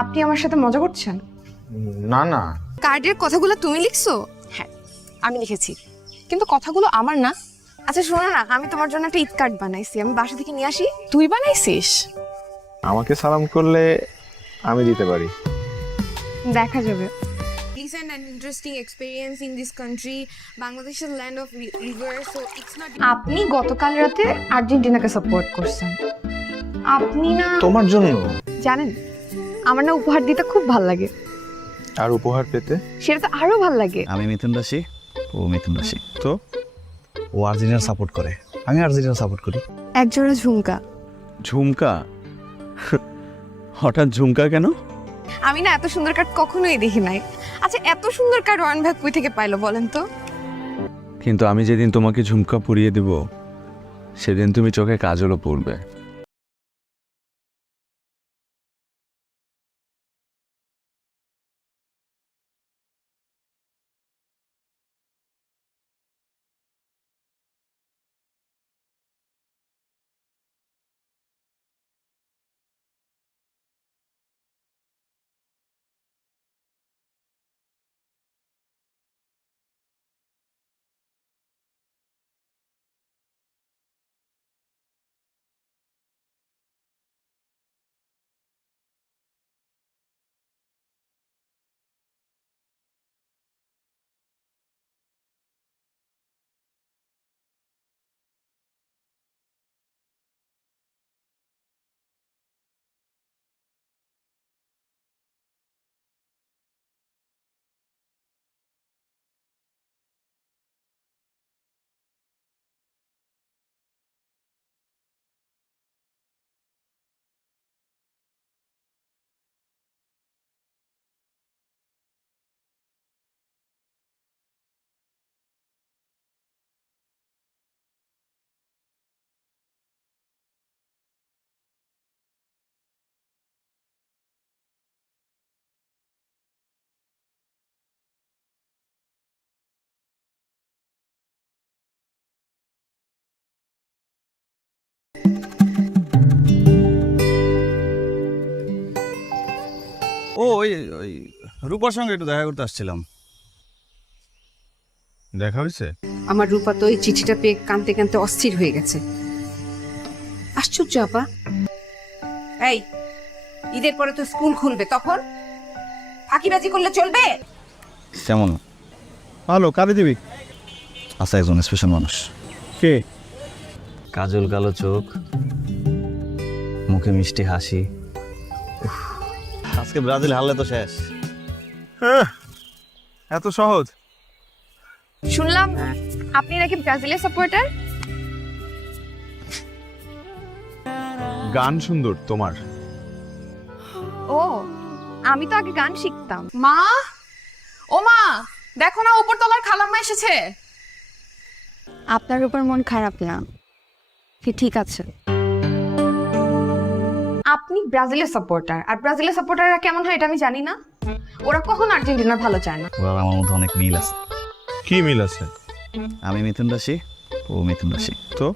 আপনি আমার সাথে মজা করছেন? না না। কার্ডের কথাগুলো তুমি লিখছো? হ্যাঁ আমি লিখেছি, কিন্তু কথাগুলো আমার না। আচ্ছা শোনো না, আমি তোমার জন্য একটা ঈদ কার্ড বানাইছি, আমি বাসা থেকে নিয়ে আসি। তুই বানাইছিস? আমাকে সালাম করলে আমি দিতে পারি। দেখা যাবে। Recent and interesting experience in this country. Bangladesh is land of rivers, so it's not. আপনি গতকাল রাতে আর্জেন্টিনাকে সাপোর্ট করছেন। আপনি না তোমার জন্য? জানেন আমার না উপহার দিতে খুব ভালো লাগে। আর উপহার পেতে? সেটা তো আরো ভালো লাগে। আমি মিথুন রাশি, ও মিথুন রাশি। তো ও আর্জেন্টিনা সাপোর্ট করে, আমি আর্জেন্টিনা সাপোর্ট করি। একজোড়া ঝুমকা। ঝুমকা? হঠাৎ ঝুমকা কেন? আমি না এত সুন্দর কার্ড কখনোই দেখি নাই। আচ্ছা এত সুন্দর কার্ড ওয়ান ভাই কই থেকে পাইলো বলেন তো? কিন্তু আমি যেদিন তোমাকে ঝুমকা পরিয়ে দেব সেদিন তুমি চোখে কাজলও পড়বে। ওই রূপার সঙ্গে একটু দেখা করতে আসছিলাম। দেখা হয়েছে? আমার রূপা তো ওই চিঠিটা পেয়ে কানতে কানতে অস্থির হয়ে গেছে। আশ্চর্য আপা। এই ঈদের পরে তো স্কুল খুলবে, তখন ফাঁকিবাজি করলে চলবে? কেমন? ভালো। কারে দিবি? আচ্ছা, একজন স্পেশাল মানুষ। কে? কাজল কালো চোখ, মুখে মিষ্টি হাসি। আজকে ব্রাজিল হারলে তো শেষ। এত সহজ? শুনলাম আপনি নাকি ব্রাজিলের সাপোর্টার। গান সুন্দর তোমার। ও, আমি তো আগে গান শিখতাম। মা, ও মা, দেখো না উপরতলার খালাম্মা এসেছে। আপনার উপর মন খারাপ না কি? ঠিক আছে। আপনি ব্রাজিলের সাপোর্টার, আর ব্রাজিলের সাপোর্টাররা কেমন হয় এটা আমি জানি না। ওরা কখন আর্জেন্টিনার ভালো চায় না। ওরা আমার মধ্যে অনেক মিল আছে। কি মিল আছে? আমি মিথুন রাশি, ও মিথুন রাশি। তো